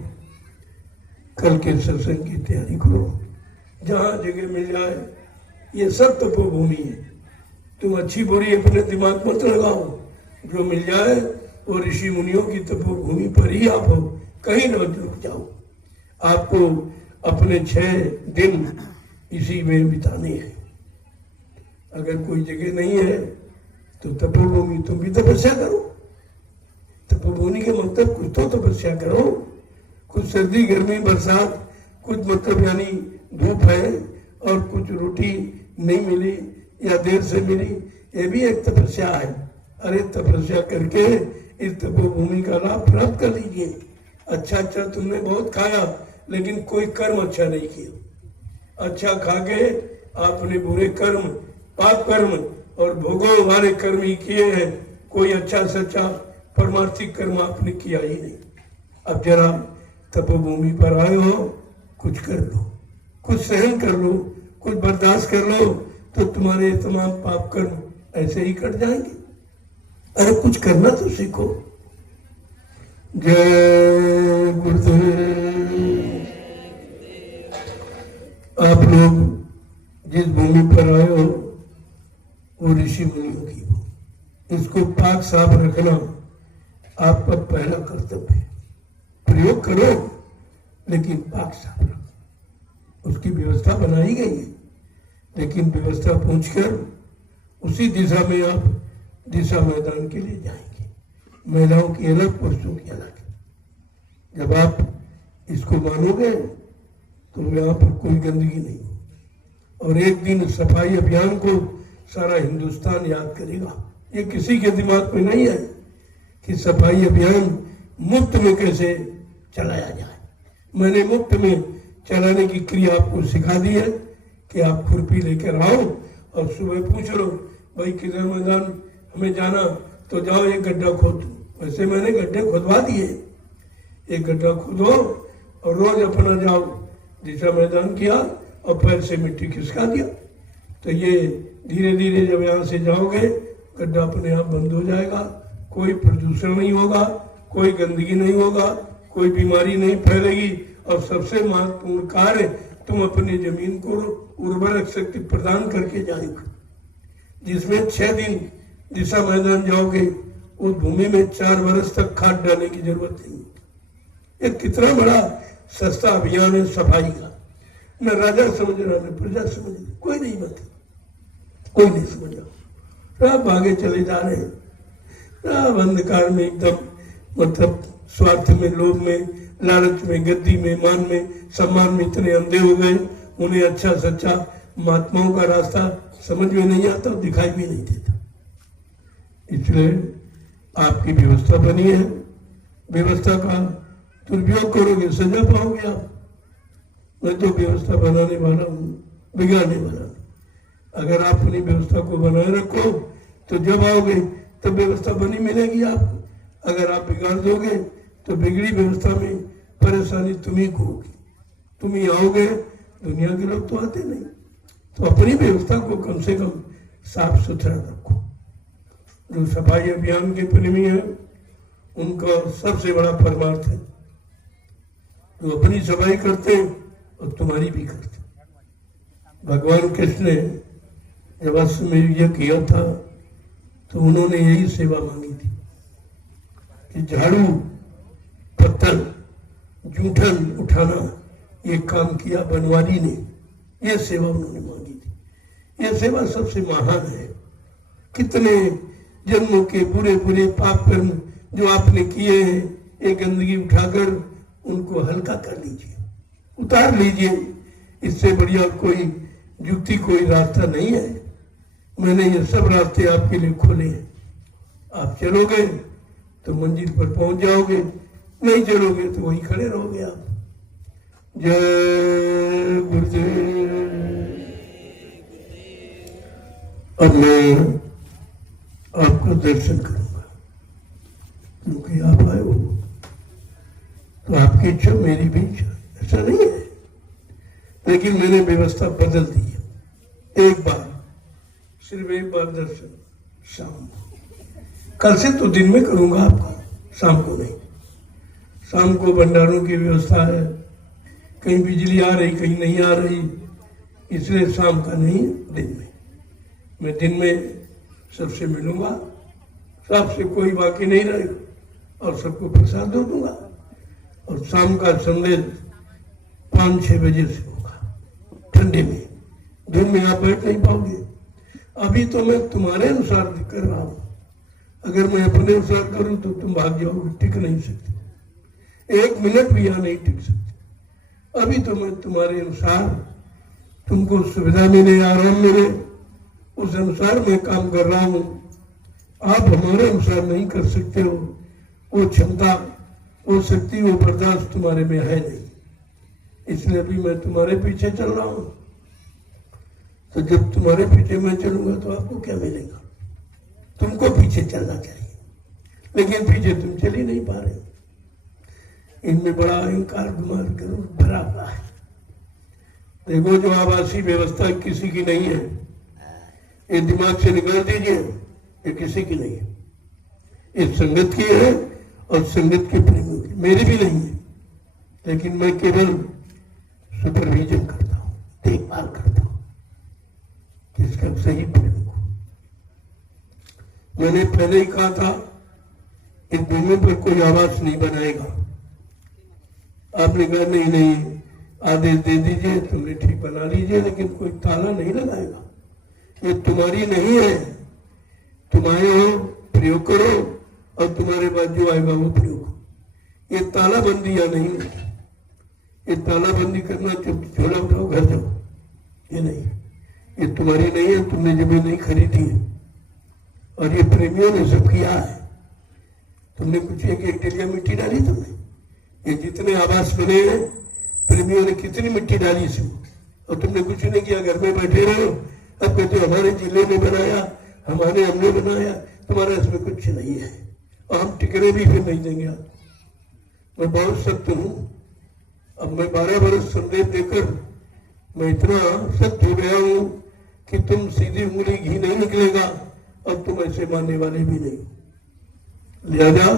कल के सत्संग की तैयारी करो, जहाँ जगह मिल जाए। ये सब तपोभूमि है, तुम अच्छी बुरी अपने दिमाग मत लगाओ, जो मिल जाए वो ऋषि मुनियों की तपोभूमि पर ही आप हो, कहीं न रुक जाओ। आपको अपने 6 दिन इसी में बिताने हैं। अगर कोई जगह नहीं है तो तपोभूमि, तुम भी तपस्या करो। तपोभूमि के मतलब कुछ तो तपस्या करो, कुछ सर्दी गर्मी बरसात, कुछ मतलब यानी धूप है और कुछ रोटी नहीं मिली या देर से मिली, ये भी एक तपस्या है। अरे तपस्या करके इस तपोभूमि का लाभ प्राप्त कर लीजिए। अच्छा तुमने बहुत खाया लेकिन कोई कर्म अच्छा नहीं किया। अच्छा खा के आपने बुरे कर्म, पाप कर्म और भोगों वाले कर्म ही किए हैं, कोई अच्छा सच्चा परमार्थिक कर्म आपने किया ही नहीं। अब जरा तपोभूमि पर आए हो, कुछ कर लो, कुछ सहन कर लो, कुछ बर्दाश्त कर लो, तो तुम्हारे तमाम पाप कर्म ऐसे ही कट जाएंगे। अरे कुछ करना तो सीखो। जय गुरुदेव। आप लोग जिस भूमि पर आए हो वो ऋषि मुनियों की हो, इसको पाक साफ रखना आपका पहला कर्तव्य है। प्रयोग करो लेकिन पाक साफ रखो। उसकी व्यवस्था बनाई गई है, लेकिन व्यवस्था पहुंचकर उसी दिशा में आप दिशा मैदान के लिए जाएंगे। महिलाओं की अलग, पुरुषों की अलग। जब आप इसको मानोगे तो यहाँ पर कोई गंदगी नहीं, और एक दिन सफाई अभियान को सारा हिंदुस्तान याद करेगा। ये किसी के दिमाग में नहीं है कि सफाई अभियान मुफ्त में कैसे चलाया जाए। मैंने मुफ्त में चलाने की क्रिया आपको सिखा दी है कि आप खुरपी लेकर आओ और सुबह पूछ लो भाई किधर मैदान हमें जाना, तो जाओ एक गड्ढा खोद। वैसे मैंने गड्ढे खुदवा दिए, एक गड्ढा खोदो और रोज अपना जाओ, दिशा मैदान किया और पैर से मिट्टी खिसका दिया। तो ये धीरे धीरे जब यहाँ से जाओगे गड्ढा अपने आप बंद हो जाएगा, कोई प्रदूषण नहीं होगा, कोई गंदगी नहीं होगा, कोई बीमारी नहीं फैलेगी। और सबसे महत्वपूर्ण कार्य, तुम अपनी जमीन को उर्वरक शक्ति प्रदान करके जाएगा। जिसमें 6 दिन दिशा मैदान जाओगे उस भूमि में 4 वर्ष तक खाद डालने की जरूरत नहीं। ये कितना बड़ा सस्ता अभियान है सफाई का। न राजा समझ रहा, न प्रजा समझ रही, कोई नहीं बता, कोई नहीं समझ रहा। सब आगे चले जा रहे हैं, सब अंधकार में एकदम, मतलब स्वार्थ में, लोभ में, लालच में, गद्दी में, मान में, सम्मान में इतने अंधे हो गए, उन्हें अच्छा सच्चा महात्माओं का रास्ता समझ में नहीं आता और दिखाई भी नहीं देता। इसलिए आपकी व्यवस्था बनी है, व्यवस्था का दुरुपयोग करोगे सजा पाओगे आप। मैं तो व्यवस्था बनाने वाला हूँ, बिगाड़ने वाला नहीं। अगर आप अपनी व्यवस्था को बनाए रखो तो जब आओगे तब व्यवस्था बनी मिलेगी आपको। अगर आप बिगाड़ दोगे तो बिगड़ी व्यवस्था में परेशानी तुम्ही को होगी, तुम ही आओगे, दुनिया के लोग तो आते नहीं। तो अपनी व्यवस्था को कम से कम साफ सुथरा रखो। जो सफाई अभियान के प्रेमी है उनका सबसे बड़ा परमार्थ है, जो अपनी सफाई करते और तुम्हारी भी करते। भगवान कृष्ण ने जब अश्वमेध यज्ञ किया था तो उन्होंने यही सेवा मांगी थी कि झाड़ू, पत्थर, जूठन उठाना ये काम किया बनवारी ने, ये सेवा उन्होंने मांगी थी। ये सेवा सबसे महान है। कितने जन्मों के बुरे बुरे पाप कर्म जो आपने किए हैं, ये गंदगी उठाकर उनको हल्का कर लीजिए, उतार लीजिए। इससे बढ़िया कोई युक्ति, कोई रास्ता नहीं है। मैंने ये सब रास्ते आपके लिए खोले हैं। आप चलोगे तो मंजिल पर पहुंच जाओगे, नहीं चलोगे तो वहीं खड़े रहोगे आप। जय गुरुदेव। अब मैं आपका दर्शन करूंगा, क्योंकि आप आए हो तो आपकी इच्छा मेरी भी इच्छा, ऐसा नहीं है। लेकिन मैंने व्यवस्था बदल दी है। एक बार सिर्फ एक बार दर्शन शाम। कल से तो दिन में करूंगा आपका, शाम को नहीं। शाम को भंडारों की व्यवस्था है, कहीं बिजली आ रही कहीं नहीं आ रही, इसलिए शाम का नहीं, दिन में। मैं दिन में सबसे मिलूंगा, सबसे कोई बाकी नहीं रहेगा और सबको प्रसाद दे दूंगा। और शाम का संदेश 5-6 बजे से होगा, ठंडे में। दिन में आप बैठ नहीं पाओगे। अभी तो मैं तुम्हारे अनुसार कर रहा हूं, अगर मैं अपने अनुसार करूं तो तुम भाग जाओगे, टिक नहीं सकते, 1 मिनट भी यहां नहीं टिक सकते। अभी तो मैं तुम्हारे अनुसार, तुमको सुविधा मिले, आराम मिले, उस अनुसार मैं काम कर रहा हूं। आप हमारे अनुसार नहीं कर सकते हो, वो क्षमता, वो शक्ति, वो बर्दाश्त तुम्हारे में है नहीं, इसलिए अभी मैं तुम्हारे पीछे चल रहा हूं। तो जब तुम्हारे पीछे मैं चलूंगा तो आपको क्या मिलेगा? तुमको पीछे चलना चाहिए, लेकिन पीछे तुम चल ही नहीं पा रहे। इनमें बड़ा अहंकार गुमान करो भरा हुआ है। देखो, जो आवासीय व्यवस्था किसी की नहीं है, ये दिमाग से निकाल दीजिए, ये किसी की नहीं है, ये संगत की है और संगत के प्रेमियों की। मेरी भी नहीं है, लेकिन मैं केवल सुपरविजन करता हूं, देखभाल करता हूं किसका सही प्रेम को। मैंने पहले ही कहा था, इस भूमि पर कोई आवास नहीं बनाएगा। आपने कहा नहीं नहीं, आदेश दे दीजिए, तुमने ठीक बना लीजिए, लेकिन कोई ताला नहीं लगाएगा। ये तुम्हारी नहीं है, तुम आए हो, प्रयोग करो, और तुम्हारे बाद जो आएगा वो प्रयोग करो। ये तालाबंदी या नहीं होती, ये तालाबंदी करना, चुप झोला उठाओ घर जाओ, ये नहीं, ये तुम्हारी नहीं है, तुमने जमीन नहीं खरीदी है, और ये प्रेमियों ने सब किया है। तुमने कुछ एक टिलिया मिट्टी डाली, तुमने ये जितने आवास बने हैं प्रेमियों ने कितनी मिट्टी डाली इसमें, और तुमने कुछ नहीं किया, घर में बैठे रहो। अब कहते हमारे जिले में बनाया, हमने बनाया, तुम्हारा इसमें कुछ नहीं है, और हम टिकरे भी फिर नहीं देंगे आपको। मैं बहुत सख्त हूं। अब मैं 12 वर्ष संदेश देकर मैं इतना सख्त हो गया हूं कि तुम सीधी उंगली घी नहीं निकलेगा, और तुम ऐसे मानने वाले भी नहीं। लिहाजा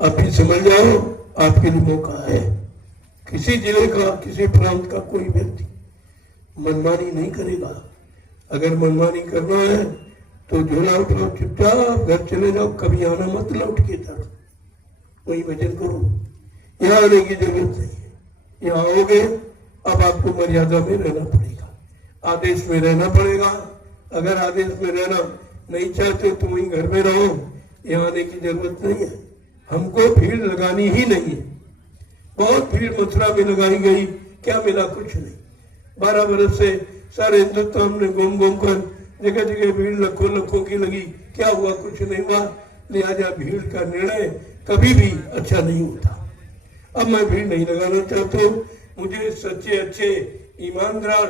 आप भी समझ जाओ, आपके लिए मौका है। किसी जिले का, किसी प्रांत का कोई व्यक्ति मनमानी नहीं करेगा। अगर मनमानी करना है तो झोला उठाओ, चुपचाप घर चले जाओ, कभी आना मत लौट के तरफ, वही भजन करो। यहाँ आने की जरूरत नहीं है। यहाँ आओगे, अब आपको मर्यादा में रहना पड़ेगा, आदेश में रहना पड़ेगा। अगर आदेश में रहना नहीं चाहते तो वहीं घर में रहो, यहाँ आने की जरूरत नहीं है। हमको भीड़ लगानी ही नहीं है। बहुत भीड़ मथुरा में लगाई गई, क्या मिला? कुछ नहीं। 12 वर्ष से सारे हिंदुस्तान में घूम घूम कर जगह जगह भीड़ लाखों की लगी, क्या हुआ? कुछ नहीं हुआ। लिहाजा भीड़ का निर्णय कभी भी अच्छा नहीं होता। अब मैं भीड़ नहीं लगाना चाहता हूँ। मुझे सच्चे, अच्छे, ईमानदार,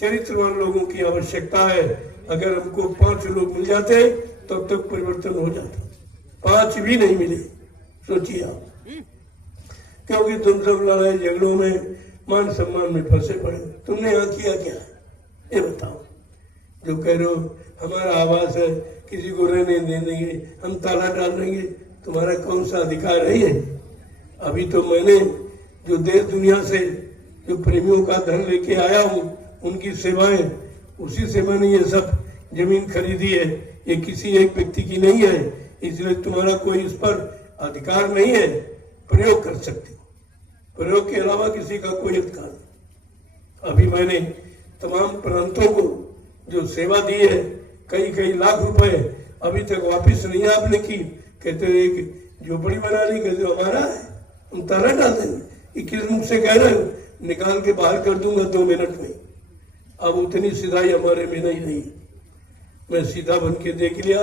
चरित्रवान लोगों की आवश्यकता है। अगर हमको 5 लोग मिल जाते तब तक परिवर्तन हो जाता, 5 भी नहीं मिले, सोचिए आप। क्योंकि तुम सब लड़ाई झगड़ों में, मान सम्मान में फंसे पड़े। तुमने यहाँ किया क्या है ये बताओ? जो कह रहे हो हमारा आवास है, किसी को रहने दे देंगे, हम ताला डाल देंगे, तुम्हारा कौन सा अधिकार है ये? अभी तो मैंने जो देश दुनिया से जो प्रेमियों का धन लेके आया हूँ, उनकी सेवाएं, उसी से मैंने ये सब जमीन खरीदी है। ये किसी एक व्यक्ति की नहीं है, इसलिए तुम्हारा कोई इस पर अधिकार नहीं है। प्रयोग कर सकते हो, प्रयोग के अलावा किसी का कोई अधिकार नहीं। अभी मैंने तमाम प्रांतों को जो सेवा दी है, कई लाख रुपए अभी तक वापस नहीं आपने की। कहते एक झोपड़ी बना ली, कहते हमारा है, हम ताला डाल देंगे। 21 मुख से कह रहे हो, निकाल के बाहर कर दूंगा 2 मिनट में। अब उतनी सीधाई हमारे में नहीं रही। मैं सीधा बन के देख लिया,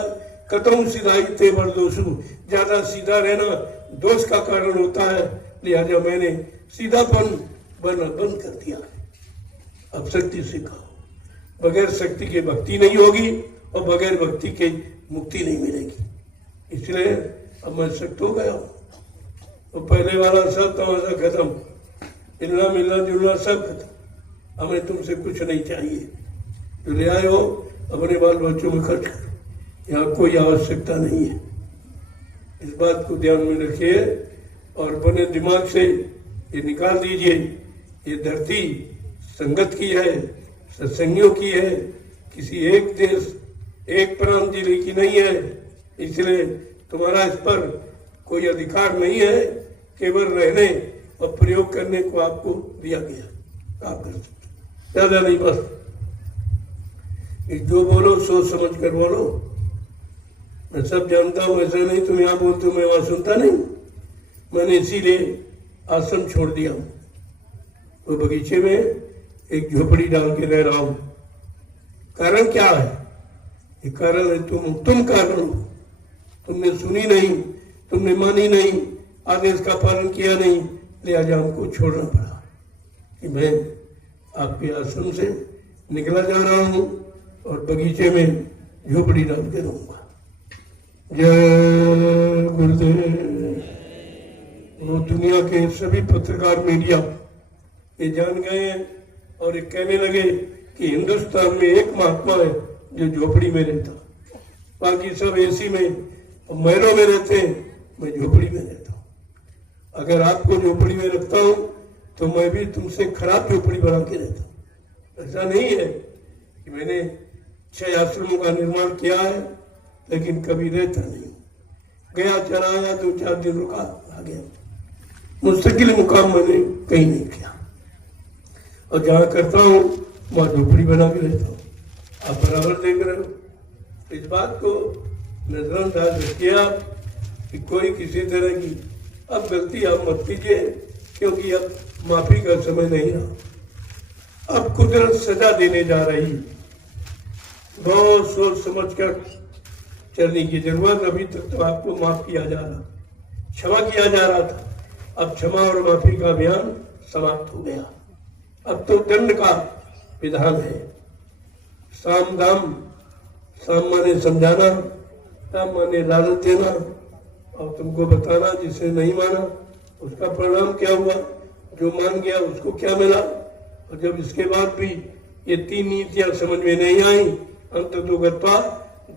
कतऊ सीधाई तेवर दोषु, ज्यादा सीधा रहना दोष का कारण होता है। लिहाजा मैंने सीधापन बनना बंद कर दिया। अब शक्ति सिखाओ। बगैर शक्ति के भक्ति नहीं होगी, और बगैर भक्ति के मुक्ति नहीं मिलेगी। इसलिए अब मैं सख्त हो गया हूँ। तो पहले वाला सब तमाशा खत्म, मिलना जुलना सब खत्म। हमें तुमसे कुछ नहीं चाहिए। जो ले आए हो अपने बाल बच्चों में खर्च कर, यहाँ कोई आवश्यकता नहीं है। इस बात को ध्यान में रखिए और बने दिमाग से ये निकाल दीजिए, ये धरती संगत की है, सत्संगियों की है, किसी एक देश एक प्रांत जिले की नहीं है। इसलिए तुम्हारा इस पर कोई अधिकार नहीं है, केवल रहने और प्रयोग करने को आपको दिया गया, आप कर सकते, ज्यादा नहीं। बस जो बोलो सोच समझ कर बोलो। मैं सब जानता हूँ, ऐसा नहीं तुम यहाँ बोलते हो मैं वहां सुनता नहीं। मैंने इसीलिए आश्रम छोड़ दिया, वो बगीचे में एक झोपड़ी डाल के रह रहा हूं। कारण क्या है? ये कारण है तुम कारण हो। तुमने सुनी नहीं, तुमने मानी नहीं, आदेश का पालन किया नहीं, लिहाजा हमको छोड़ना पड़ा कि मैं आपके आश्रम से निकला जा रहा हूं और बगीचे में झोपड़ी डाल के रहूंगा। जय गुरुदेव। वो दुनिया के सभी पत्रकार मीडिया ये जान गए और ये कहने लगे कि हिंदुस्तान में एक महात्मा है जो झोपड़ी में रहता, बाकी सब एसी में और महलों में रहते हैं, मैं झोपड़ी में रहता हूँ। अगर आपको झोपड़ी में रखता हूँ तो मैं भी तुमसे खराब झोपड़ी बना के रहता हूँ। ऐसा नहीं है कि मैंने 6 आश्रमों का निर्माण किया है लेकिन कभी रहता नहीं, गया चला आया, 2-4 दिन रुका आ गया। मुस्तकिल मुकाम मैंने कहीं नहीं किया और जहाँ करता हूँ वहाँ झोपड़ी बना के रहता हूँ। आप बराबर देख रहे हो। इस बात को नजरअंदाज रखिए आप कि कोई किसी तरह की अब गलती आप मत कीजिए, क्योंकि अब माफी का समय नहीं रहा। अब कुदरत सजा देने जा रही, बहुत सोच समझ कर चलने की जरूरत। अभी तक तो आपको माफ किया जा रहा, क्षमा किया जा रहा था, अब क्षमा और माफी का अभियान समाप्त हो गया। अब तो दंड का विधान है। साम दाम, साम माने समझाना, दाम माने लालच देना और तुमको बताना जिसे नहीं माना उसका परिणाम क्या हुआ, जो मान गया उसको क्या मिला। और जब इसके बाद भी ये 3 नीतियां समझ में नहीं आई, अंततोगत्वा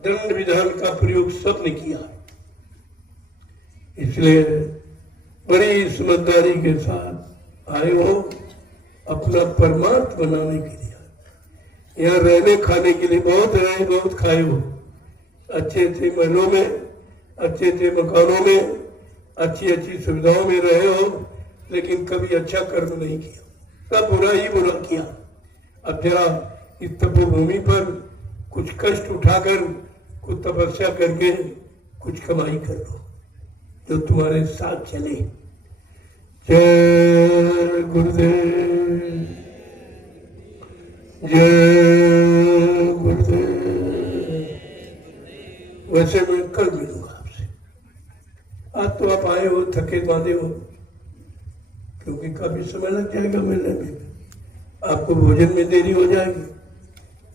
दंड विधान का प्रयोग सबने किया। इसलिए बड़ी समझदारी के साथ आए हो अपना परमार्थ बनाने के लिए। यहाँ रहने खाने के लिए बहुत रहे, बहुत खाए हो, अच्छे अच्छे महलों में, अच्छे अच्छे मकानों में, अच्छी अच्छी सुविधाओं में रहे हो, लेकिन कभी अच्छा कर्म नहीं किया, सब बुरा ही बुरा किया। अब जरा इस तपोभूमि पर कुछ कष्ट उठाकर, कुछ तपस्या करके कुछ कमाई कर लो जो तुम्हारे साथ चले। जय गुरुदेव, जय गुरुदेव। वैसे मैं कल मिलूंगा आपसे। आज तो आप आए हो, थके बांधे हो, क्योंकि काफी समय लग जाएगा मिलने में, आपको भोजन में देरी हो जाएगी।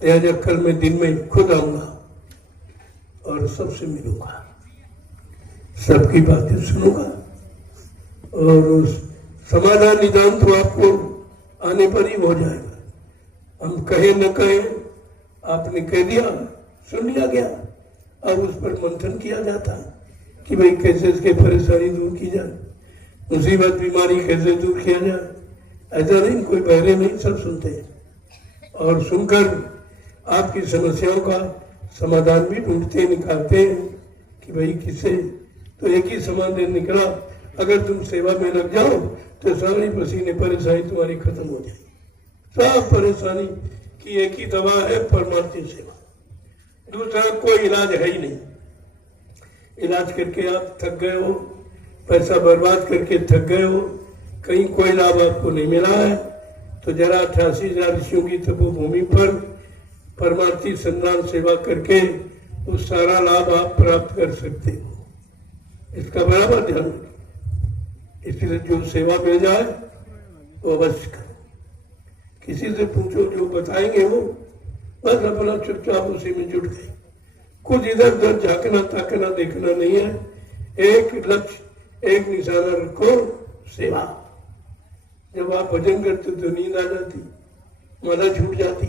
लिहाजा कल मैं दिन में खुद आऊंगा और सबसे मिलूंगा, सबकी बातें सुनूंगा और उस समाधान निदान तो आपको आने पर ही हो जाएगा। हम कहे न कहे, आपने कह दिया, सुन लिया गया। अब उस पर मंथन किया जाता है कि भाई कैसे इसके परेशानी दूर की जाए, मुसीबत बीमारी कैसे दूर किया जाए। ऐसा नहीं कोई बहरे नहीं, सब सुनते हैं और सुनकर आपकी समस्याओं का समाधान भी ढूंढते निकालते हैं कि भाई किसे। तो एक ही समाधान निकला, अगर तुम सेवा में लग जाओ तो सारी पसीने परेशानी तुम्हारी खत्म हो जाएगी। सब परेशानी की एक ही दवा है, परमार्थी सेवा। दूसरा कोई इलाज है ही नहीं। इलाज करके आप थक गए हो, पैसा बर्बाद करके थक गए हो, कहीं कोई लाभ आपको नहीं मिला है, तो जरा 88,000 ऋषियों की तपोभूमि पर परमार्थी संधान सेवा करके वो सारा लाभ आप प्राप्त कर सकते हो। इसका बराबर ध्यान रखिए। इसलिए जो सेवा मिल जाए वो अवश्य करो। किसी से पूछो, जो बताएंगे वो, बस अपना चुपचाप उसी में जुट गए। कुछ इधर उधर झांकना ताकना देखना नहीं है। एक लक्ष्य, एक निशाना रखो, सेवा। जब आप भजन करते तो नींद आ जाती, माला छूट जाती,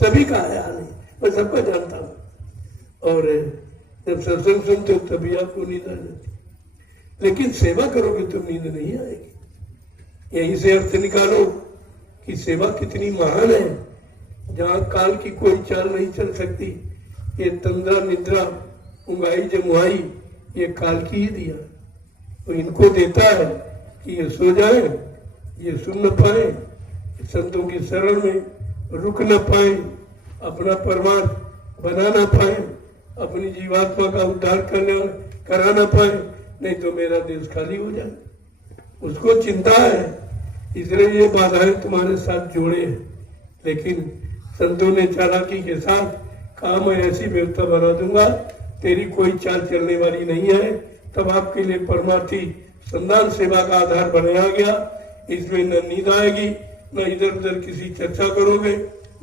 सभी का है हाल है। मैं सबका जानता हूँ। और जब सत्संग सुनते हो तभी आपको नींद आ जाती, लेकिन सेवा करोगे तो नींद नहीं आएगी। यहीं से अर्थ निकालो कि सेवा कितनी महान है। जहाँ काल की कोई चाल नहीं चल सकती, ये तंद्रा निद्रा उंगाई जमुआई ये काल की ही दिया, तो इनको देता है कि ये सो जाए, ये सुन न पाए, संतों की शरण में रुक न पाए, अपना परमार्थ बना न पाए, अपनी जीवात्मा का उद्धार करा न पाए, नहीं तो मेरा देश खाली हो जाए। उसको चिंता है, इसलिए ये बाधाएं तुम्हारे साथ जोड़े हैं। लेकिन संतों ने चालाकी के साथ कहा मैं ऐसी व्यवस्था बना दूंगा तेरी कोई चाल चलने वाली नहीं है। तब आपके लिए परमार्थी संधान सेवा का आधार बनाया गया। इसमें न नींद आएगी, न इधर उधर किसी चर्चा करोगे,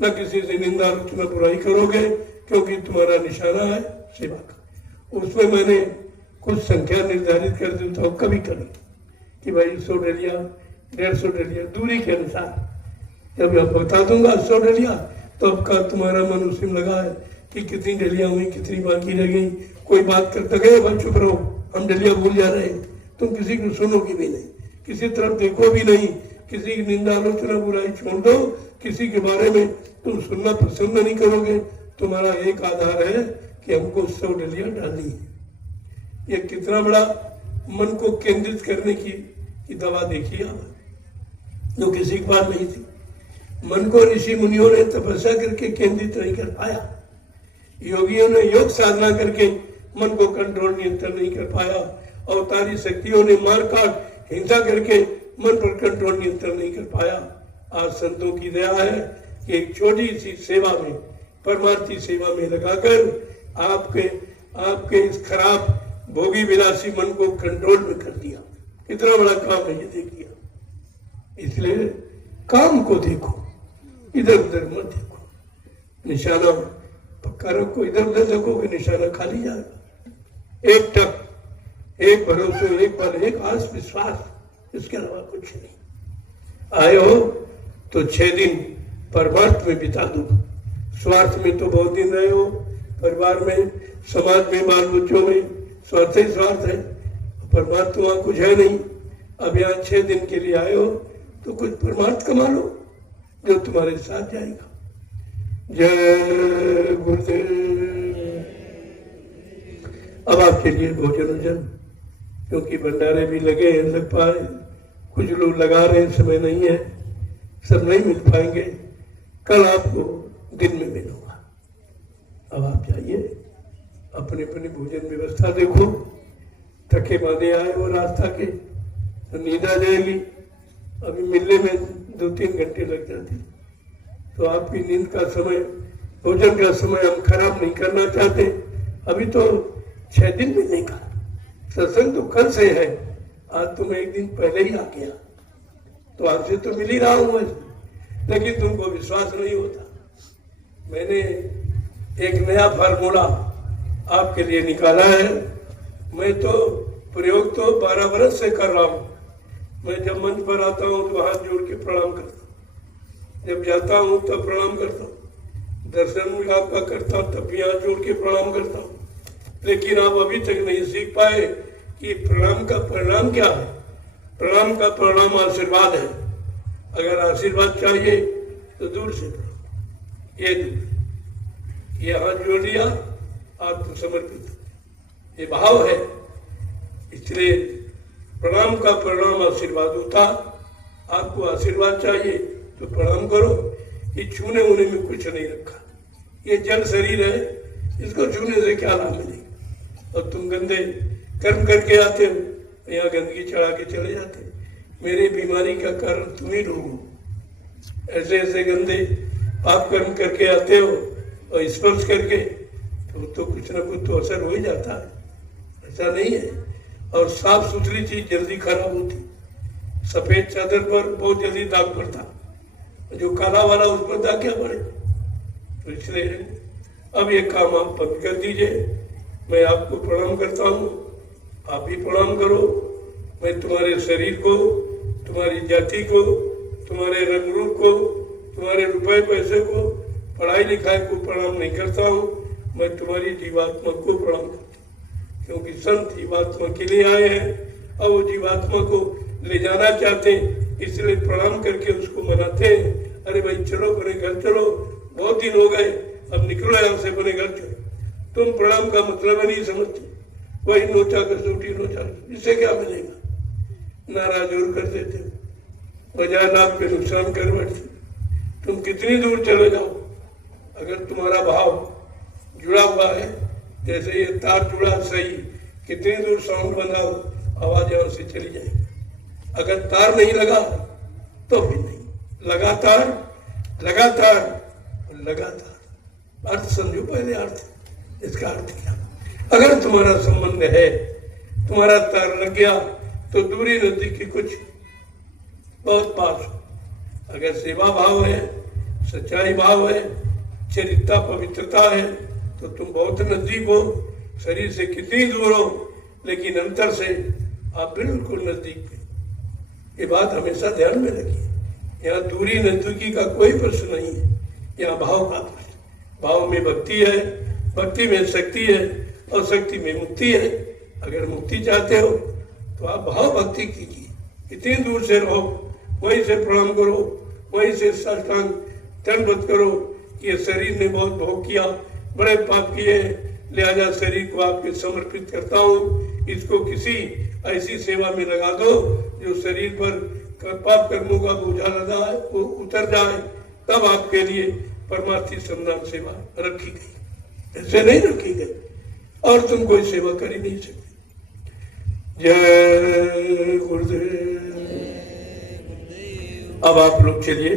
न किसी से निंदा आलोचना बुराई करोगे, क्योंकि तुम्हारा निशाना है सेवा का। उसमें मैंने कुछ संख्या निर्धारित कर देता हूँ कभी कभी कि भाई 100 डलिया 150 डलिया दूरी के अनुसार। जब मैं बता दूंगा 100 डलिया तो अब का तुम्हारा मन उसमें लगा है कि कितनी डलिया हुई, कितनी बाकी रह गई। कोई बात करते गए भाई चुप रहो, हम डलिया भूल जा रहे हैं। तुम किसी को सुनोगे भी नहीं, किसी तरफ देखो भी नहीं, किसी की निंदा आलोचना बुराई छोड़ दो, किसी के बारे में तुम सुनना पसंद नहीं करोगे। तुम्हारा एक आधार है कि हमको 100 डलिया डालनी है। ये कितना बड़ा मन को केंद्रित करने की दवा देखी आप, जो किसी के पास नहीं थी। मन को ऋषि मुनियों ने तपस्या करके केंद्रित नहीं कर पाया, योगियों ने योग साधना करके मन को कंट्रोल नियंत्रण नहीं कर पाया, अवतारी शक्तियों ने मार काट हिंसा करके मन पर कंट्रोल नियंत्रण नहीं कर पाया। आज संतों की दया है कि एक छोटी सी सेवा में, परमार्थी सेवा में लगाकर आपके इस खराब भोगी विलासी मन को कंट्रोल में कर दिया। कितना बड़ा काम है ये देखिए। इसलिए काम को देखो, इधर उधर मत देखो, निशाना पक्का रखो। इधर उधर देखोगे निशाना खाली जाएगा। एक टक, एक भरोसे, एक पल, एक आस विश्वास, इसके अलावा कुछ नहीं। आए हो तो 6 दिन परमार्थ में बिता दो। स्वार्थ में तो बहुत दिन रहे हो, परिवार में, समाज में, बाल बच्चों में, स्वार्थ ही स्वार्थ है। परमार्थ तो वहां कुछ है नहीं। अब यहाँ 6 दिन के लिए आए हो तो कुछ परमार्थ कमा लो जो तुम्हारे साथ जाएगा। जय गुरुदेव। अब आपके लिए भोजन वोजन, क्योंकि भंडारे भी लगे हैं, लग पाए, कुछ लोग लगा रहे हैं, समय नहीं है, सब नहीं मिल पाएंगे। कल आपको दिन में मिलूंगा। अब आप जाइए, अपनी अपनी भोजन व्यवस्था देखो। थके मादे आए वो रास्ता के तो नींद आ जाएगी। अभी मिलने में 2-3 घंटे लग जाते, तो आपकी नींद का समय, भोजन का समय हम खराब नहीं करना चाहते। अभी तो 6 दिन मिलने का, सत्संग तो कल से है, आज तो मैं 1 दिन पहले ही आ गया, तो आपसे तो मिल ही रहा हूं मैं, लेकिन तुमको विश्वास नहीं होता। मैंने एक नया फार्मूला आपके लिए निकाला है। मैं तो प्रयोग तो 12 वर्ष से कर रहा हूँ। मैं जब मंच पर आता हूँ तो हाथ जोड़ के प्रणाम करता हूँ, जब जाता हूँ तब प्रणाम करता हूँ, दर्शन भी आपका करता हूँ तब भी हाथ जोड़ के प्रणाम करता हूँ। लेकिन आप अभी तक नहीं सीख पाए कि प्रणाम का परिणाम क्या है। प्रणाम का परिणाम आशीर्वाद है। अगर आशीर्वाद चाहिए तो दूर से ये हाथ जोड़ दिया, आपको समर्पित, ये भाव है। इसलिए प्रणाम का परिणाम आशीर्वाद होता। आपको आशीर्वाद चाहिए तो प्रणाम करो। ये छूने ऊने में कुछ नहीं रखा, ये जल शरीर है, इसको छूने से क्या लाभ मिलेगा। और तुम गंदे कर्म करके आते हो, यहाँ गंदगी चढ़ा के चले जाते। मेरी बीमारी का कारण तुम ही लोग हो। ऐसे ऐसे गंदे पाप कर्म करके आते हो और स्पर्श करके तो कुछ ना कुछ तो असर हो ही जाता है। ऐसा नहीं है। और साफ सुथरी चीज जल्दी खराब होती। सफेद चादर पर बहुत जल्दी दाग पड़ता, जो काला वाला उस पर दाग क्या पड़े। तो इसलिए अब ये काम आप बंद कर दीजिए। मैं आपको प्रणाम करता हूँ, आप भी प्रणाम करो। मैं तुम्हारे शरीर को, तुम्हारी जाति को, तुम्हारे रंग रूप को, तुम्हारे रुपए पैसे को पढ़ाई लिखाई को प्रणाम नहीं करता हूँ, मैं तुम्हारी जीवात्मा को प्रणाम करता हूँ, क्योंकि संत जीवात्मा के लिए आए हैं और वो जीवात्मा को ले जाना चाहते हैं, इसलिए प्रणाम करके उसको मनाते हैं। अरे भाई चलो बने घर चलो, बहुत दिन हो गए, अब निकलो यहाँ से, बने घर चलो। तुम प्रणाम का मतलब नहीं समझते, वही नोचा कसौटी नोचा, इससे क्या मिलेगा? नाराज और कर देते हो, बजाय लाभ पे नुकसान कर बैठते। तुम कितनी दूर चले जाओ, अगर तुम्हारा भाव जुड़ा हुआ है, जैसे ये तार जुड़ा सही, कितनी दूर साउंड बनाओ, आवाज यहां से चली जाएगी। अगर तार नहीं लगा तो भी नहीं, लगातार लगातार लगातार। अर्थ समझो पहले, अर्थ, इसका अर्थ क्या? अगर तुम्हारा संबंध है, तुम्हारा तार लग गया तो दूरी नजदीकी कुछ बहुत पास हो। अगर सेवा भाव है, सच्चाई भाव है, चरित्रता पवित्रता है, तो तुम बहुत नजदीक हो। शरीर से कितनी दूर हो, लेकिन अंतर से आप बिल्कुल नजदीक थे। ये बात हमेशा ध्यान में रखिए। यहाँ दूरी नजदीकी का कोई प्रश्न नहीं है, यहाँ भाव का प्रश्न। भाव में भक्ति है, भक्ति में शक्ति है, और शक्ति में मुक्ति है। अगर मुक्ति चाहते हो तो आप भाव भक्ति कीजिए। इतनी दूर से रहो, वहीं से प्रणाम करो, वहीं से साष्टांग दंडवत करो कि ये शरीर ने बहुत भोग किया, बड़े पाप किए, लिहाजा शरीर को आपके समर्पित करता हूँ। इसको किसी ऐसी सेवा में लगा दो जो शरीर पर पाप कर्मों का बोझा लगा है वो उतर जाए, तब आपके लिए परमार्थी संधान सेवा रखी गई। ऐसे नहीं रखी गई, और तुम कोई सेवा कर ही नहीं सकते। जय गुरुदेव। अब आप लोग चलिए,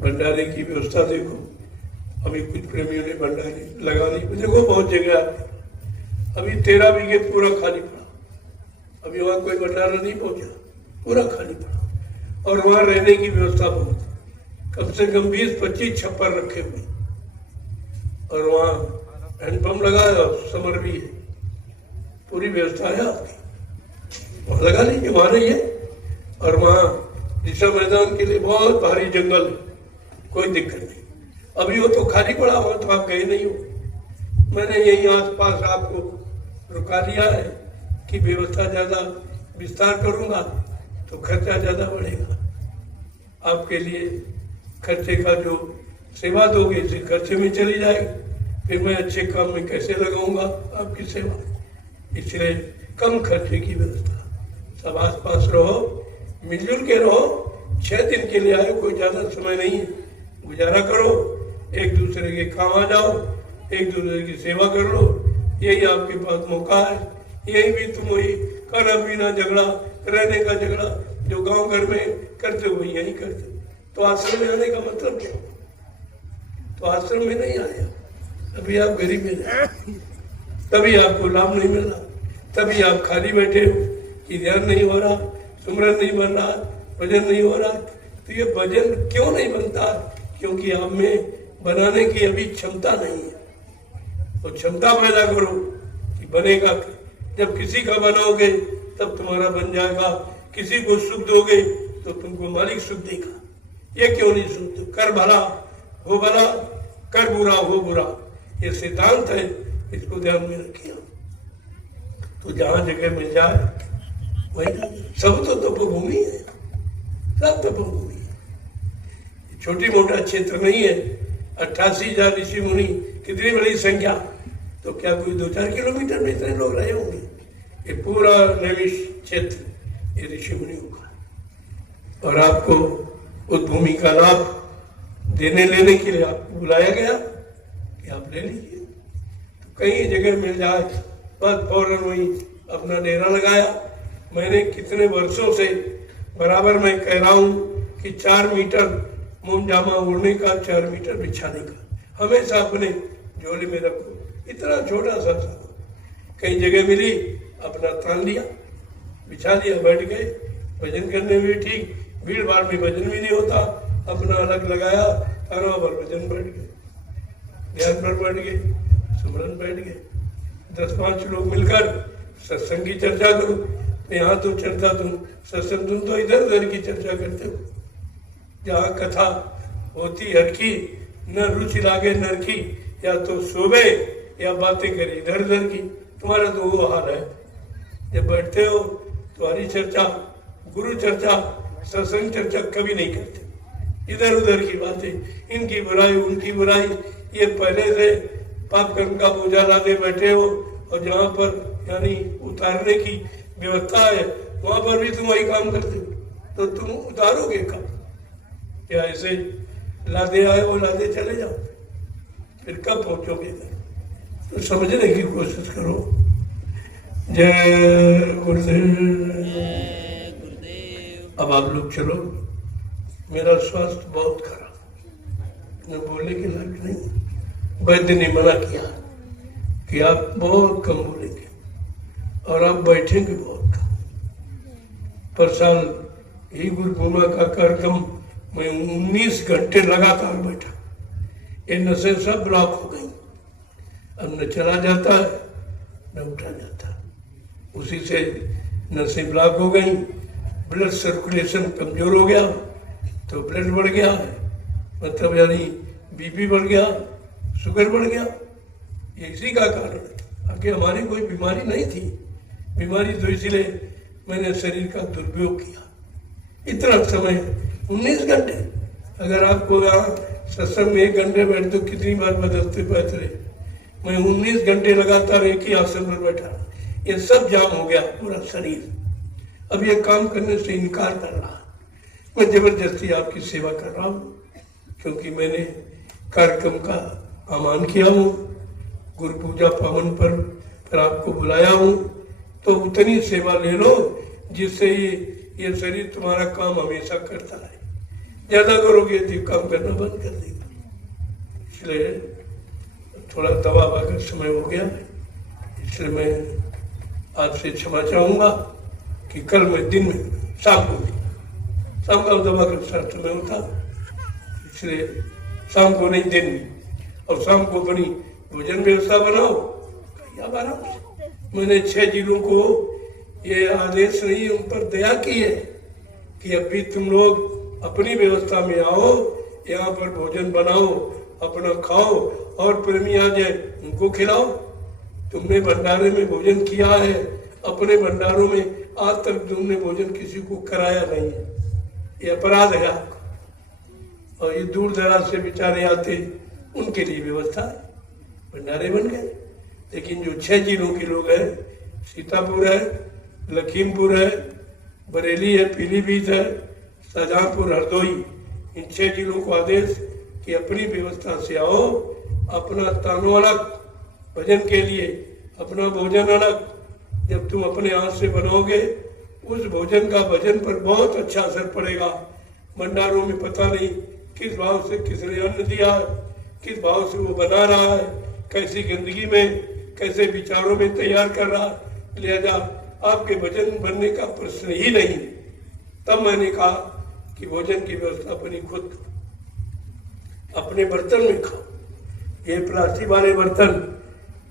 भंडारे की व्यवस्था देखो। अभी कुछ प्रेमियों ने भंडारे लगा दी, देखो बहुत जगह आती। अभी 13 बीघे पूरा खाली पड़ा, अभी वहां कोई भंडारा नहीं पहुंचा, पूरा खाली पड़ा। और वहां रहने की व्यवस्था बहुत, कम से कम 20-25 छप्पर रखे हुए, और वहां हैंडपंप लगा है और समर भी है, पूरी व्यवस्था है आपकी, वहां लगा लीजिए, वहां रहिए। और वहां दिशा मैदान के लिए बहुत भारी जंगल है, कोई दिक्कत नहीं। अभी वो तो खाली पड़ा हुआ, तो आप गए नहीं हो। मैंने यही आसपास आपको रुका लिया है कि व्यवस्था ज्यादा विस्तार करूंगा तो खर्चा ज्यादा बढ़ेगा। आपके लिए खर्चे का जो सेवा दोगे इसे खर्चे में चली जाएगी, फिर मैं अच्छे काम में कैसे लगाऊंगा आपकी सेवा? इसलिए कम खर्चे की व्यवस्था। सब आस पास रहो, मिलजुल के रहो। 6 दिन के लिए आए, कोई ज्यादा समय नहीं है, गुजारा करो, एक दूसरे के काम आ जाओ, एक दूसरे की सेवा कर लो। यही आपके पास मौका है। यही भी तुम वही खाना पीना झगड़ा, रहने का झगड़ा जो गांव घर में करते हो यही करते हो। तो आश्रम में आने का मतलब क्या? तो आश्रम में नहीं आया, अभी आप गरीब में, तभी आपको लाभ नहीं मिल रहा, तभी आप खाली बैठे हो कि ध्यान नहीं हो रहा, सुमरन नहीं बन रहा, भजन नहीं हो रहा। तो ये भजन क्यों नहीं बनता? क्योंकि आप में बनाने की अभी क्षमता नहीं है। तो क्षमता पैदा करो कि बनेगा। जब किसी का बनाओगे तब तुम्हारा बन जाएगा। किसी को सुख दोगे तो तुमको मालिक सुख देगा। ये क्यों नहीं सुनते? कर भला हो भला, कर बुरा हो बुरा, ये सिद्धांत है, इसको ध्यान में रखिए। तो जहां जगह मिल जाए वही, सब तो तपोभूमि है, सब तपोभूमि है, छोटी मोटा क्षेत्र नहीं है। 88,000 ऋषि मुनि, कितनी बड़ी संख्या। तो क्या कोई 2-4 किलोमीटर में इतने लोग रहे होंगे? ये पूरा नैमिष क्षेत्र ये ऋषि मुनियों का। और आपको उस भूमि का लाभ देने लेने के लिए आपको बुलाया गया कि आप ले लीजिए। तो कहीं जगह मिल जाए बस फौरन वही अपना डेरा लगाया। मैंने कितने वर्षों से बराबर मैं कह रहा हूँ कि 4 मीटर मोम जामा उड़ने का, 4 मीटर बिछाने का हमेशा अपने झोले में रखो। इतना छोटा सा था, कई जगह मिली अपना तान लिया, बिछा लिया, बैठ गए। भजन करने में ठीक, भीड़ भाड़ में भजन भी नहीं होता, अपना अलग लगाया, ताना पर भजन बैठ गए, ध्यान पर बैठ गए, सुमरन बैठ गए। 10-5 लोग मिलकर सत्संग की चर्चा करो। यहाँ तो चर्चा तुम सत्संग, तुम तो इधर उधर की चर्चा करते हो। जहाँ कथा होती हटकी, न रुचि लागे नर की, या तो सोवे या बातें करे इधर उधर की। तुम्हारा तो वो हाल है, जब बैठते हो तुम्हारी चर्चा, गुरु चर्चा, सत्संग चर्चा कभी नहीं करते, इधर उधर की बातें, इनकी बुराई उनकी बुराई। ये पहले से पाप कर्म का बोझा लादे बैठे हो, और जहाँ पर यानी उतारने की व्यवस्था है वहां पर भी तुम वही काम करते हो, तो तुम उतारोगे कब? क्या ऐसे लादे आए वो लादे चले जाओ, फिर कब पहुंचोगे? तो समझने की कोशिश करो। जय गुरुदेव। अब आप लोग चलो, मेरा स्वास्थ्य बहुत खराब, न बोलने के लायक नहीं। वैद्य ने मना किया कि आप बहुत कम बोलेंगे और आप बैठेंगे बहुत कम। पर साल यही गुरु पूर्णिमा का कार्यक्रम मैं 19 घंटे लगातार बैठा, ये नसें सब ब्लॉक हो गई, अब न चला जाता है न उठा जाता, उसी से नसें ब्लॉक हो गई, ब्लड सर्कुलेशन कमजोर हो गया, तो ब्लड बढ़ गया है, मतलब यानी बीपी बढ़ गया, शुगर बढ़ गया। ये इसी का कारण है, आगे हमारी कोई बीमारी नहीं थी, बीमारी तो इसलिए मैंने शरीर का दुरुपयोग किया। इतना समय 19 घंटे, अगर आपको यहाँ सत्संग में 1 घंटे बैठे तो कितनी बार बदलते बैठे, मैं 19 घंटे लगातार एक ही आसन पर बैठा, ये सब जाम हो गया पूरा शरीर। अब ये काम करने से इनकार कर रहा, मैं जबरदस्ती आपकी सेवा कर रहा हूँ, क्योंकि मैंने कार्यक्रम का आह्वान किया हूँ, गुरु पूजा पावन पर आपको बुलाया हूँ, तो उतनी सेवा ले लो जिससे ये शरीर तुम्हारा काम हमेशा करता है। ज्यादा करोगे तो काम करना बंद कर देगा। इसलिए थोड़ा दवा का समय हो गया, इसलिए मैं आपसे क्षमा चाहूंगा कि कल मैं दिन में शाम का दवा का समय होता, इसलिए शाम को नहीं दिन में, और शाम को बनी भोजन व्यवस्था बनाओ। मैंने 6 जिलों को ये आदेश नहीं, उन पर दया की है कि अभी तुम लोग अपनी व्यवस्था में आओ, यहाँ पर भोजन बनाओ, अपना खाओ, और प्रेमी आ जाए उनको खिलाओ। तुमने भंडारे में भोजन किया है, अपने भंडारों में आज तक तुमने भोजन किसी को कराया नहीं है, ये अपराध है आपका। और ये दूर दराज से बेचारे आते, उनके लिए व्यवस्था है, भंडारे बन गए। लेकिन जो 6 जिलों के लोग हैं, सीतापुर है, लखीमपुर है, बरेली है, पीलीभीत है, शाहजहांपुर, हरदोई, इन 6 जिलों को आदेश कि अपनी व्यवस्था से आओ, अपना तानों अलग भजन के लिए, अपना भोजन अलग। जब तुम अपने हाथ से बनाओगे, उस भोजन का भजन पर बहुत अच्छा असर पड़ेगा। भंडारों में पता नहीं किस भाव से किसने अन्न दिया है, किस भाव से वो बना रहा है, कैसी गंदगी में, कैसे विचारों में तैयार कर रहा है। लिहाजा आपके भजन बनने का प्रश्न ही नहीं। तब मैंने कहा कि भोजन की व्यवस्था अपनी खुद अपने बर्तन में खाओ। ये प्लास्टिक वाले बर्तन,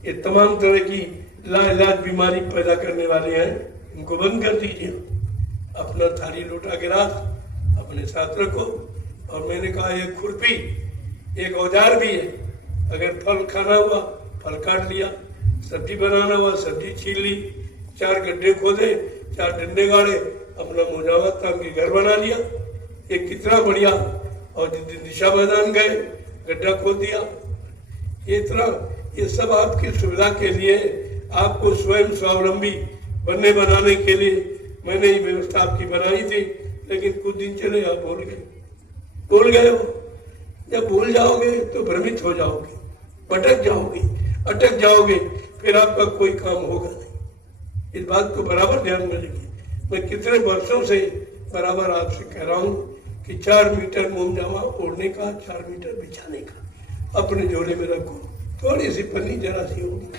ये तमाम तरह की लाइलाज बीमारी पैदा करने वाले हैं, इनको बंद कर दीजिए। अपना थाली लोटा गिलास अपने साथ रखो। और मैंने कहा ये खुरपी एक औजार भी है, अगर फल खाना हुआ फल काट लिया, सब्जी बनाना हुआ सब्जी छील ली, 4 गड्ढे खोदे, 4 डंडे गाड़े, अपना मोजावत तान के घर बना लिया। ये कितना बढ़िया। और जिस दिन दिशा मैदान गए, गड्ढा खोद दिया। ये सब आपकी सुविधा के लिए, आपको स्वयं स्वावलंबी बनाने के लिए मैंने ये व्यवस्था आपकी बनाई थी। लेकिन कुछ दिन चले आप भूल गए हो। जब भूल जाओगे तो भ्रमित हो जाओगे, भटक जाओगे, अटक जाओगे, फिर आपका कोई काम होगा नहीं। इस बात को बराबर ध्यान में रखिए। मैं कितने वर्षों से बराबर आपसे कह रहा हूँ कि 4 मीटर मोमजामा ओढ़ने का, 4 मीटर बिछाने का अपने झोले में रखो। थोड़ी सी पन्नी जरा सी होगी,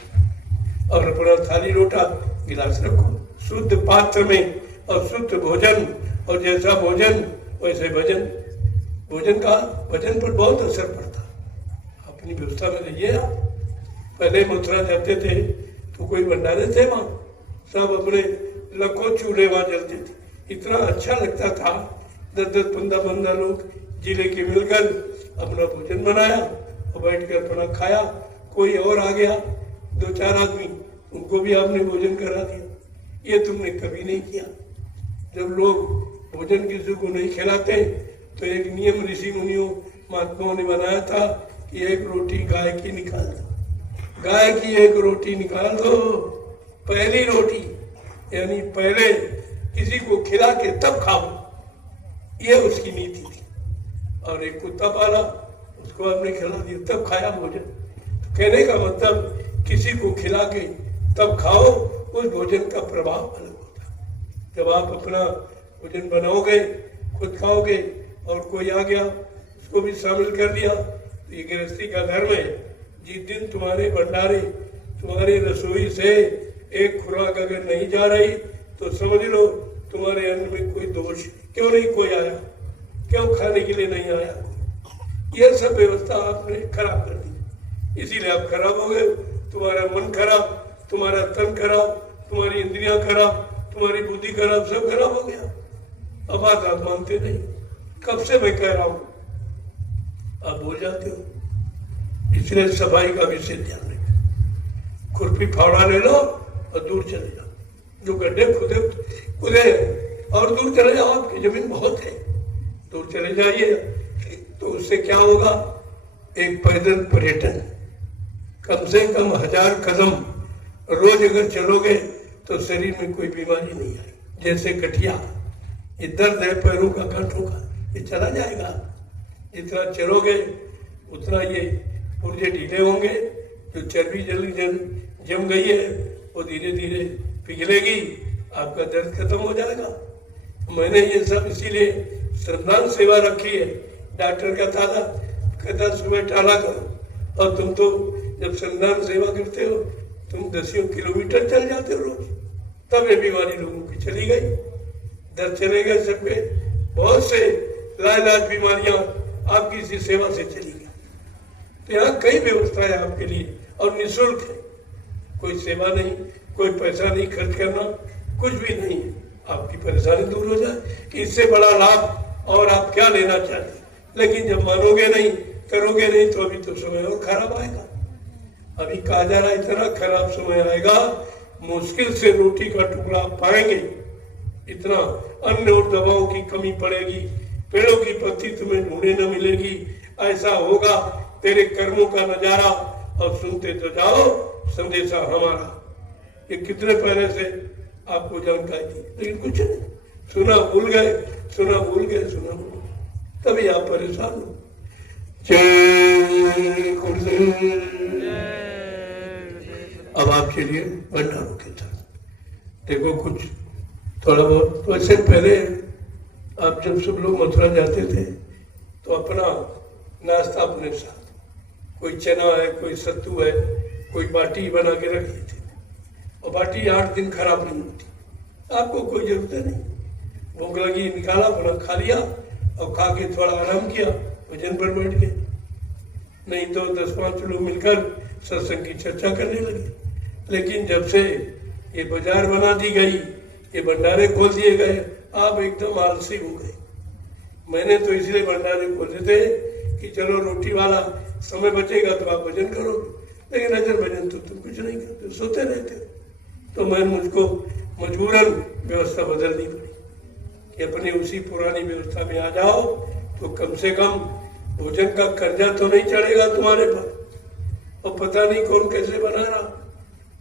और अपना थाली लोटा गिलास रखो, शुद्ध पात्र में, और शुद्ध भोजन, और जैसा भोजन वैसे भजन। भजन पर बहुत असर पड़ता। अपनी व्यवस्था में रहिए आप। पहले मथुरा जाते थे तो कोई भंडारे थे वहाँ, सब अपने लखों चूल्हे वहाँ जलते थे। इतना अच्छा लगता था। 10-10, 15-15 लोग जिले के मिलकर अपना भोजन बनाया और बैठ कर अपना खाया। कोई और आ गया 2-4 आदमी, उनको भी आपने भोजन करा दिया। ये तुमने कभी नहीं किया। जब लोग भोजन किसी को नहीं खिलाते तो एक नियम ऋषि मुनियों महात्माओं ने बनाया था कि एक रोटी गाय की निकाल दो, गाय की एक रोटी निकाल दो, पहली रोटी, यानी पहले किसी को खिला के तब खाओ, ये उसकी नीति थी। और एक कुत्ता पाला, उसको आपने खिला दिया तब खाया भोजन। तो कहने का मतलब किसी को खिला के तब खाओ, उस भोजन का प्रभाव अलग होता है। जब आप अपना भोजन बनाओगे, खुद खाओगे और कोई आ गया उसको भी शामिल कर दिया, तो ये गृहस्थी का धर्म है। जिस दिन तुम्हारे भंडारे, तुम्हारी रसोई से एक खुराक अगर नहीं जा रही तो समझ लो तुम्हारे अन्न में कोई दोष। क्यों नहीं कोई आया, क्यों खाने के लिए नहीं आया, ये सब व्यवस्था आपने खराब कर दी। इसीलिए आप खराब हो गए। तुम्हारा मन खराब, तुम्हारा तन खराब, तुम्हारी इंद्रियां खराब, तुम्हारी बुद्धि खराब, सब खराब हो गया। अब बात आप मानते नहीं। कब से मैं कह रहा हूं, आप भूल जाते हो। इसलिए सफाई का विशेष ध्यान रखें। खुरपी फावड़ा ले लो और दूर चले जाओ। जो गड्ढे खुदे और दूर चले जाओ, आपकी जमीन बहुत है, दूर चले जाइए। तो उससे क्या होगा, एक पैदल पर्यटन, कम से कम 1000 कदम रोज अगर चलोगे तो शरीर में कोई बीमारी नहीं आएगी। जैसे गठिया, ये दर्द है पैरों का, गांठों का, ये चला जाएगा। जितना चलोगे उतना ये पुर्जे ढीले होंगे। जो चर्बी जल्दी जम गई है वो धीरे धीरे पिघलेगी, आपका दर्द खत्म हो जाएगा। मैंने ये सब इसीलिए श्रमदान सेवा रखी है। डॉक्टर कहता सुबह टाला करो, और तुम तो जब श्रमदान सेवा करते हो तुम 10 किलोमीटर चल जाते हो रोज। तब ये बीमारी लोगों की चली गई, दर्द चले गए सब पे। बहुत से लाइलाज बीमारियां आपकी इसी सेवा से चली गई। तो यहाँ कई व्यवस्थाएं आपके लिए और निःशुल्क है। कोई सेवा नहीं, कोई पैसा नहीं खर्च करना, कुछ भी नहीं। आपकी परेशानी दूर हो जाए, इससे बड़ा लाभ और आप क्या लेना चाहते। लेकिन जब मानोगे नहीं, करोगे नहीं, तो अभी तो समय और खराब आएगा। अभी कहा जा रहा है इतना खराब समय आएगा, मुश्किल से रोटी का टुकड़ा पाएंगे। इतना अन्न और दवाओं की कमी पड़ेगी, पेड़ों की पत्ती तुम्हें ढूंढने न मिलेगी। ऐसा होगा तेरे कर्मों का नजारा। और सुनते तो जाओ संदेशा हमारा। ये कितने पहले से आपको जानकारी थी, लेकिन कुछ नहीं, सुना भूल गए, सुना भूल गए, सुना भूल गए, तभी आप परेशान हो। जय गुरुदेव। अब आप चलिए भंडारों की तरफ। देखो कुछ थोड़ा बहुत, तो ऐसे पहले आप जब सब लोग मथुरा जाते थे तो अपना नाश्ता अपने साथ, कोई चना है, कोई सत्तू है, कोई बाटी बना के रख लेते थे। और बाटी 8 दिन खराब नहीं होती। आपको कोई जरूरत नहीं, भूख लगी निकाला, बना खा लिया और खा के थोड़ा आराम किया, भजन पर बैठ गए। नहीं तो 10-5 लोग मिलकर सत्संग की चर्चा करने लगे। लेकिन जब से ये बाजार बना दी गई, ये भंडारे खोल दिए गए, आप एकदम आलसी हो गए। मैंने तो इसलिए भंडारे खोले थे कि चलो रोटी वाला समय बचेगा तो आप भजन करोगे, लेकिन अगर भजन तो तुम कुछ नहीं करते, सोते रहते हो। तो मुझको मजबूरन व्यवस्था बदलनी पड़ी कि अपनी उसी पुरानी व्यवस्था में आ जाओ, तो कम से कम भोजन का कर्जा तो नहीं चढ़ेगा तुम्हारे पर। और पता नहीं कौन कैसे बना रहा।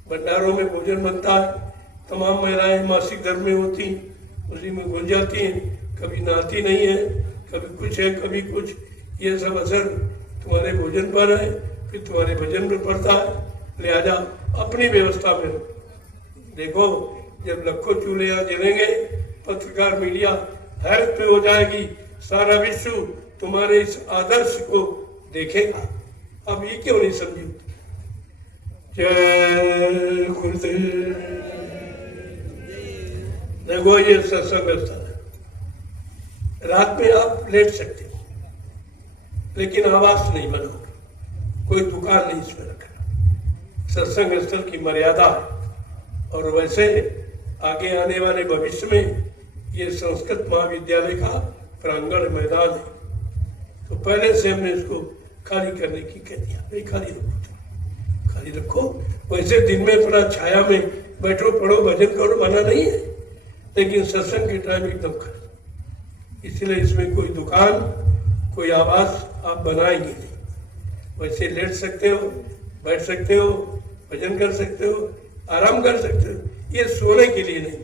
भंडारों में भोजन बनता है, तमाम महिलाएं मासिक धर्म में होती, उसी में घुल जाती हैं, कभी नहाती नहीं है, कभी कुछ है, कभी कुछ। ये सब असर तुम्हारे भोजन पर है, फिर तुम्हारे भजन पर पड़ता है। लिहाजा अपनी व्यवस्था में देखो, जब लाखों चूल्हे जलेंगे, पत्रकार मीडिया हैरत पे हो जाएगी, सारा विश्व तुम्हारे इस आदर्श को देखेगा। अब ये क्यों नहीं समझे। जय गुरुदेव। देखो ये सत्संग स्थल है, रात में आप लेट सकते हो, लेकिन आवास नहीं बनाओगे, कोई दुकान नहीं इसमें रखना। सत्संग स्थल की मर्यादा है। और वैसे आगे आने वाले भविष्य में ये संस्कृत महाविद्यालय का प्रांगण मैदान है। तो पहले से हमने इसको खाली करने की कह दिया, नहीं खाली रखो, खाली रखो। वैसे दिन में थोड़ा छाया में बैठो, पढ़ो, भजन करो, मना नहीं है, लेकिन सत्संग के टाइम एकदम करो। इसलिए इसमें कोई दुकान, कोई आवास आप बनाएंगे नहीं। वैसे लेट सकते हो, बैठ सकते हो, भजन कर सकते हो, आराम कर सकते हो, ये सोने के लिए नहीं।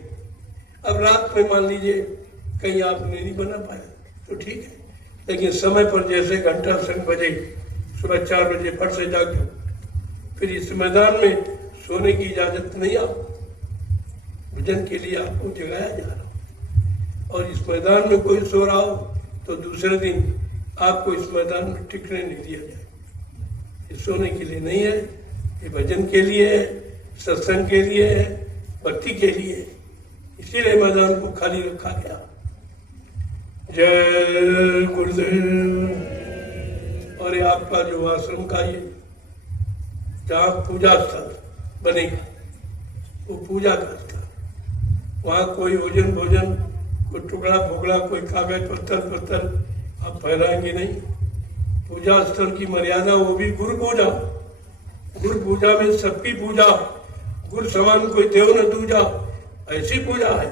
अब रात में मान लीजिए कहीं आपने नहीं बना पाया तो ठीक है, लेकिन समय पर जैसे घंटा संग बजे, सुबह 4 बजे फट से जाग जाओ, फिर इस मैदान में सोने की इजाजत नहीं। आप भजन के लिए आपको जगाया जा रहा हो, और इस मैदान में कोई सो रहा हो तो दूसरे दिन आपको इस मैदान में टिकने नहीं दिया जाए। ये सोने के लिए नहीं है, ये भजन के लिए है, सत्संग के लिए है, भक्ति के लिए है। इसीलिए मैदान को खाली रखा गया। जय गुरुदेव। और ये आपका जो आश्रम का ये जहाँ पूजा स्थल बनेगा, वो पूजा का स्थल, वहाँ कोई भोजन कोई टुकड़ा फोकड़ा, कोई कागज पत्थर आप फैलाएंगे नहीं। पूजा स्थल की मर्यादा वो भी गुरु पूजा। गुरु पूजा में सबकी पूजा, गुरु समान कोई देव न दूजा, ऐसी पूजा है।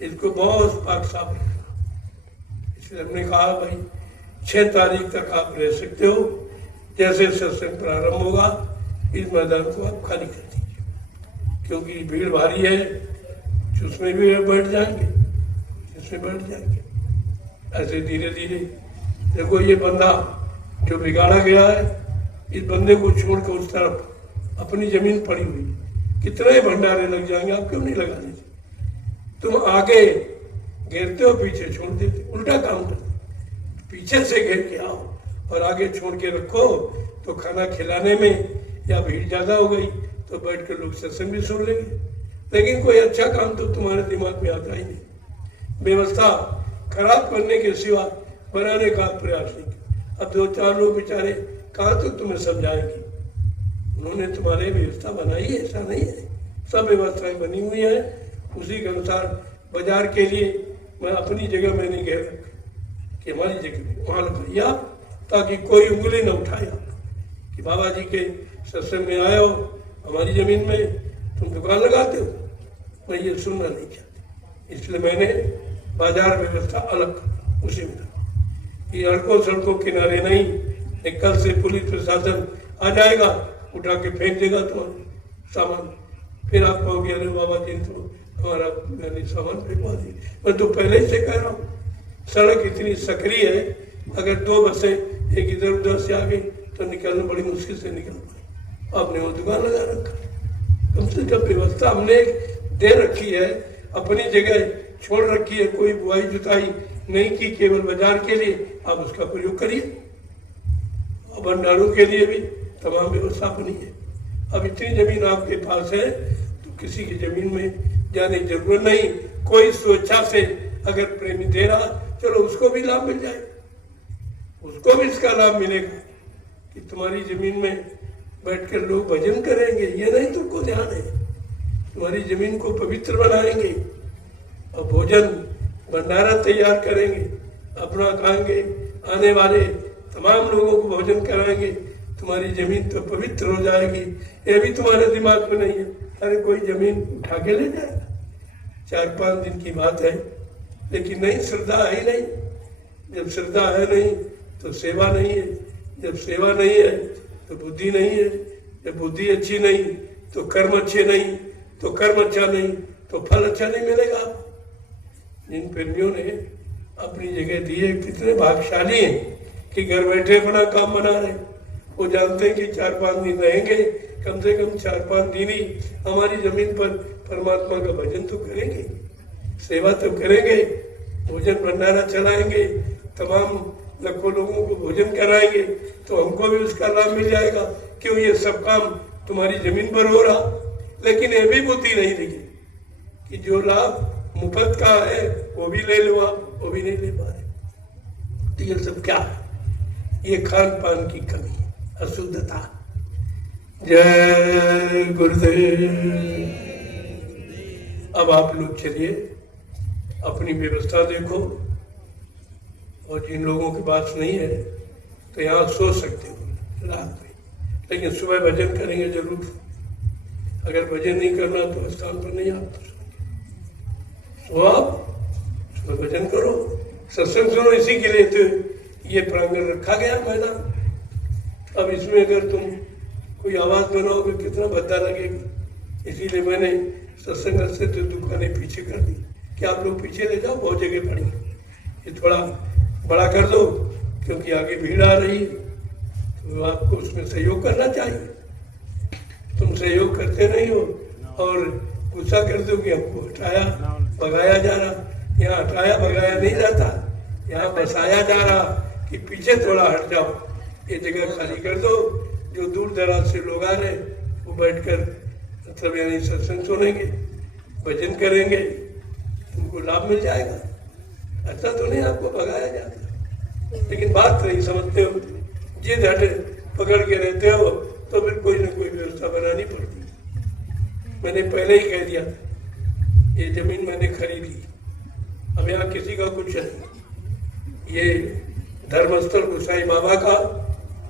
इसको बहुत पाक साफ रखना। इसलिए हमने कहा भाई 6 तारीख तक आप रह सकते हो। जैसे सत्संग प्रारंभ होगा इस मैदान को आप खाली कर दीजिए, क्योंकि भीड़ भारी है, उसमें भी बैठ जाएंगे, इसमें बैठ जाएंगे। ऐसे धीरे धीरे देखो, ये बंदा जो बिगाड़ा गया है, इस बंदे को छोड़कर उस तरफ अपनी जमीन पड़ी हुई, कितने भंडारे लग जाएंगे, आप क्यों नहीं लगा दीजिए? तुम आगे घेरते हो, पीछे छोड़ देते, उल्टा काम करते। पीछे से घेर के आओ और आगे छोड़ के रखो, तो खाना खिलाने में या भीड़ ज्यादा हो गई तो बैठ कर लोग सत्संग भी सुन लेंगे, लेकिन कोई अच्छा काम तो तुम्हारे दिमाग में आता ही नहीं। व्यवस्था खराब करने के सिवा बनाने का प्रयास नहीं। अब 2-4 लोग बेचारे कहाँ तो तुम्हें समझाएंगे? उन्होंने तुम्हारे व्यवस्था बनाई है, ऐसा नहीं है। सब व्यवस्थाएं बनी हुई है, उसी के अनुसार। बाजार के लिए मैं अपनी जगह मैंने कह रखा कि हमारी जगह वहाँ लगाइए आप, ताकि कोई उंगली न उठाए कि बाबा जी के सत्संग में आए हो, हमारी जमीन में तुम दुकान लगाते हो। मैं ये सुनना नहीं चाहती, इसलिए मैंने बाजार व्यवस्था अलग उसी में रखा। ये सड़कों किनारे नहीं, कल से पुलिस प्रशासन आ जाएगा, उठा के फेंक देगा तुम्हारा सामान, फिर आप कहोगे अरे बाबा जी तो हमारा सामान फेंकवा दिए। मैं तो पहले से कह रहा हूँ, सड़क इतनी सक्रिय है, अगर 2 बसें एक इधर उधर से आ गई तो निकलना बड़ी मुश्किल से निकल पाए। आपने वो दुकान लगा रखा, कम से कम व्यवस्था हमने दे रखी है, अपनी जगह छोड़ रखी है। कोई बुआई जुताई नहीं की, केवल बाजार के लिए, आप उसका प्रयोग करिए। और भंडारों के लिए भी तमाम व्यवस्था बनी है। अब इतनी जमीन आपके पास है तो किसी की जमीन में जाने की जरूरत नहीं। कोई स्वेच्छा से अगर प्रेमी दे रहा, चलो उसको भी लाभ मिल जाए, उसको भी इसका लाभ मिलेगा कि तुम्हारी जमीन में बैठकर लोग भजन करेंगे। ये नहीं तुमको ध्यान है, तुम्हारी जमीन को पवित्र बनाएंगे और भोजन भंडारा तैयार करेंगे, अपना खाएंगे, आने वाले तमाम लोगों को भोजन कराएंगे, तुम्हारी जमीन तो पवित्र हो जाएगी। ये भी तुम्हारे दिमाग में नहीं है, अरे कोई जमीन उठा के ले जाएगा, 4-5 दिन की बात है। लेकिन नहीं, श्रद्धा है ही नहीं। जब श्रद्धा है नहीं तो सेवा नहीं है, जब सेवा नहीं है तो बुद्धि नहीं है, जब बुद्धि अच्छी नहीं तो कर्म अच्छे नहीं, तो कर्म अच्छा नहीं तो फल अच्छा नहीं मिलेगा। जिन प्रेमियों ने अपनी जगह दी है, कितने भाग्यशाली हैं कि घर बैठे अपना काम बना रहे। वो जानते हैं कि 4-5 दिन रहेंगे, कम से कम 4-5 दिन ही हमारी जमीन पर परमात्मा का भजन तो करेंगे, सेवा तो करेंगे, भोजन भंडारा चलाएंगे, तमाम लाखों लोगों को भोजन कराएंगे, तो हमको भी उसका लाभ मिल जाएगा। क्यों? ये सब काम तुम्हारी जमीन पर हो रहा। लेकिन ये भी बुद्धि नहीं लगी कि जो लाभ मुफ्त का है वो भी ले लो आप, वो भी नहीं ले पा रहे। तो ये सब क्या है? ये खान पान की कमी, अशुद्धता। जय गुरुदेव। अब आप लोग चलिए अपनी व्यवस्था देखो, और जिन लोगों के पास नहीं है तो यहाँ सो सकते हो रात में, लेकिन सुबह भजन करेंगे जरूर। अगर भजन नहीं करना तो स्थान पर नहीं आप सो, आप सुबह भजन करो, सत्संग सुनो। इसी के लिए तो ये प्रांगण रखा गया मैदान। अब इसमें अगर तुम कोई आवाज बनाओगे कितना भद्दा लगेगा, इसीलिए मैंने सत्संग से तो दुकानें पीछे कर दी कि आप लोग पीछे ले जाओ, बहुत जगह पड़ी, ये थोड़ा बड़ा कर दो क्योंकि आगे भीड़ आ रही है, तो आपको उसमें सहयोग करना चाहिए। तुम सहयोग करते नहीं हो और गुस्सा कर दो कि हमको हटाया भगाया जा रहा। यहाँ हटाया भगाया नहीं जाता, यहाँ बसाया जा रहा कि पीछे थोड़ा हट जाओ, ये जगह खाली कर दो। जो दूर दराज से लोग आ रहे वो बैठकर मतलब यानी सत्संग सुनेंगे, भजन करेंगे, उनको लाभ मिल जाएगा। ऐसा तो नहीं आपको भगाया जाता, लेकिन बात नहीं समझते हो, जिद हटे पकड़ के रहते हो तो फिर कोई ना कोई व्यवस्था बनानी पड़ती। मैंने पहले ही कह दिया ये जमीन मैंने खरीदी, अब यहाँ किसी का कुछ नहीं। ये धर्मस्थल गोसाई बाबा का,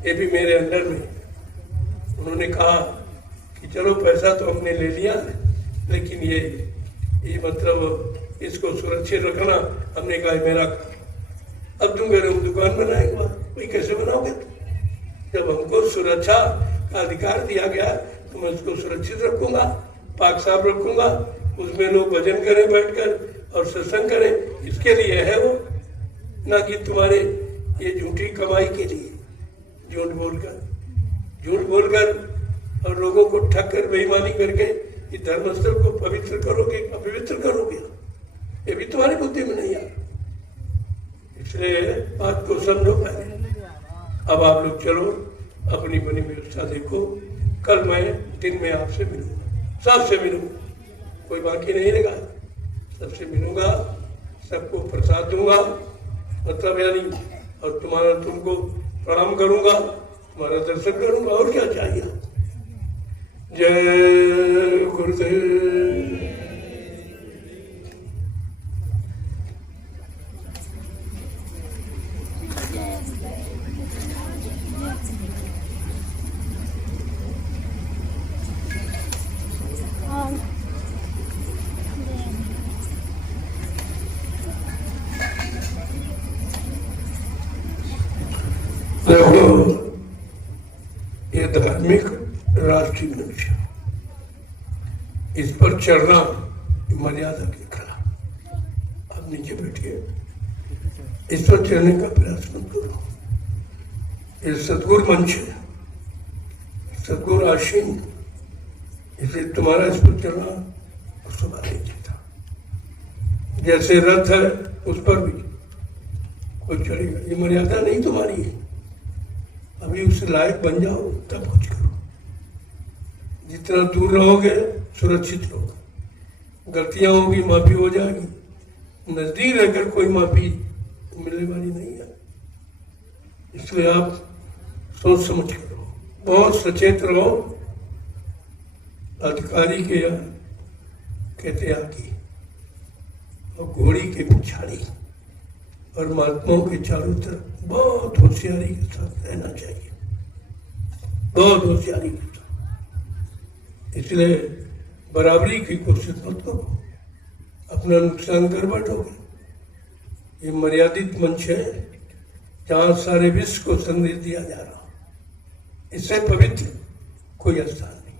ये भी मेरे अंडर में। उन्होंने कहा कि चलो पैसा तो हमने ले लिया, लेकिन ये मतलब इसको सुरक्षित रखना, हमने कहा मेरा। अब तुम कह रहे हो दुकान बनाएंगे, भाई कैसे बनाओगे? जब हमको सुरक्षा का अधिकार दिया गया तो मैं उसको सुरक्षित रखूंगा, पाक साफ रखूंगा, उसमें लोग भजन करें बैठकर और सत्संग करें, इसके लिए है वो, ना कि तुम्हारे ये झूठी कमाई के लिए। झूठ बोलकर और लोगों को ठग कर बेईमानी करके ये धर्मस्थल को पवित्र करोगे, अपवित्र करोगे, ये भी तुम्हारी बुद्धि में नहीं आ। इसलिए बात को समझो पहले। अब आप लोग चलो अपनी बनी व्यवस्था देखो। कल मैं दिन में आपसे मिलूंगा, सबसे मिलूंगा, कोई बाकी नहीं रहेगा, सबसे मिलूंगा, सबको प्रसाद दूंगा, मतलब यानी, और तुमको प्रणाम करूंगा, तुम्हारा दर्शन करूंगा, और क्या चाहिए। जय गुरुदेव। देखो ये धार्मिक राष्ट्रीय लक्ष्य, इस पर चढ़ना मर्यादा के खिलाफ। आप नीचे बैठिए, इस पर चढ़ने का प्रयास मत करो। ये सदगुरु मंच है, सदगुरु आशीन, इसलिए तुम्हारा इस पर चढ़ना शोभा नहीं देता। जैसे रथ है उस पर भी कोई चढ़ेगा, ये मर्यादा नहीं तुम्हारी है। अभी उस लायक बन जाओ तब कुछ करो। जितना दूर रहोगे सुरक्षित रहोगे, गलतियां होगी माफी हो जाएगी। नजदीक रहकर कोई माफी मिलने वाली नहीं है, इसलिए आप सोच समझ कर रहो, बहुत सचेत रहो। अधिकारी के यहाँ कहते आगे और घोड़ी के पिछाड़ी और महात्माओं के चारों तरफ बहुत होशियारी के साथ रहना चाहिए, बहुत होशियारी के साथ। इसलिए बराबरी की कोशिश मत करो, अपना नुकसान कर बैठोगे। ये मर्यादित मंच है जहां सारे विश्व को संदेश दिया जा रहा, इससे पवित्र कोई स्थान नहीं।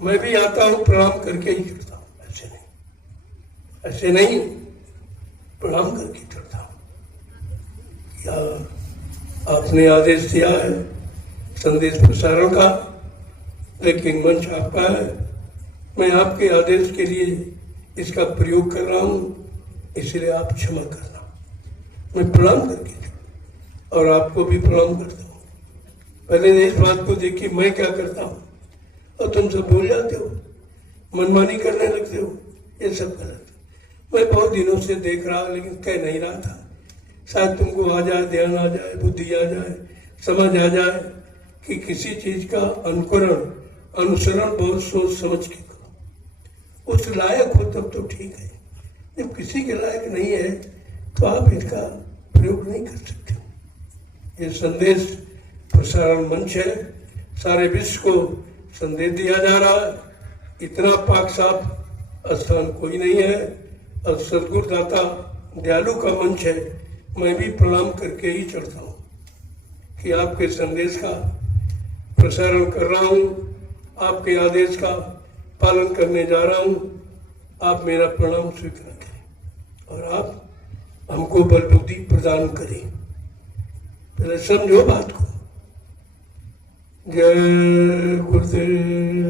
मैं भी आता हूं प्रणाम करके ही चढ़ता हूं, ऐसे नहीं प्रणाम करके चढ़ता हूं। आपने आदेश दिया है संदेश प्रसारण का, लेकिन मंच आपका है, मैं आपके आदेश के लिए इसका प्रयोग कर रहा हूं, इसलिए आप क्षमा करना। मैं प्रणाम करके और आपको भी प्रणाम करता हूं। पहले इस बात को देखिए मैं क्या करता हूं और तुम सब भूल जाते हो, मनमानी करने लगते हो, ये सब गलत। मैं बहुत दिनों से देख रहा लेकिन कह नहीं रहा था, शायद तुमको आ जाए, ध्यान आ जाए, बुद्धि आ जाए, समझ आ जाए कि किसी चीज का अनुसरण बहुत सोच समझ के करो। उस लायक हो तब तो ठीक है, जब किसी के लायक नहीं है तो आप इसका प्रयोग नहीं कर सकते। ये संदेश प्रसारण मंच है, सारे विश्व को संदेश दिया जा रहा है। इतना पाक साफ स्थान कोई नहीं है और सदगुरु दाता दयालु का मंच है। मैं भी प्रणाम करके ही चढ़ता हूँ कि आपके संदेश का प्रसारण कर रहा हूँ, आपके आदेश का पालन करने जा रहा हूँ। आप मेरा प्रणाम स्वीकार करें और आप हमको बल बुद्धि प्रदान करें। पहले समझो बात को। जय गुरुदेव।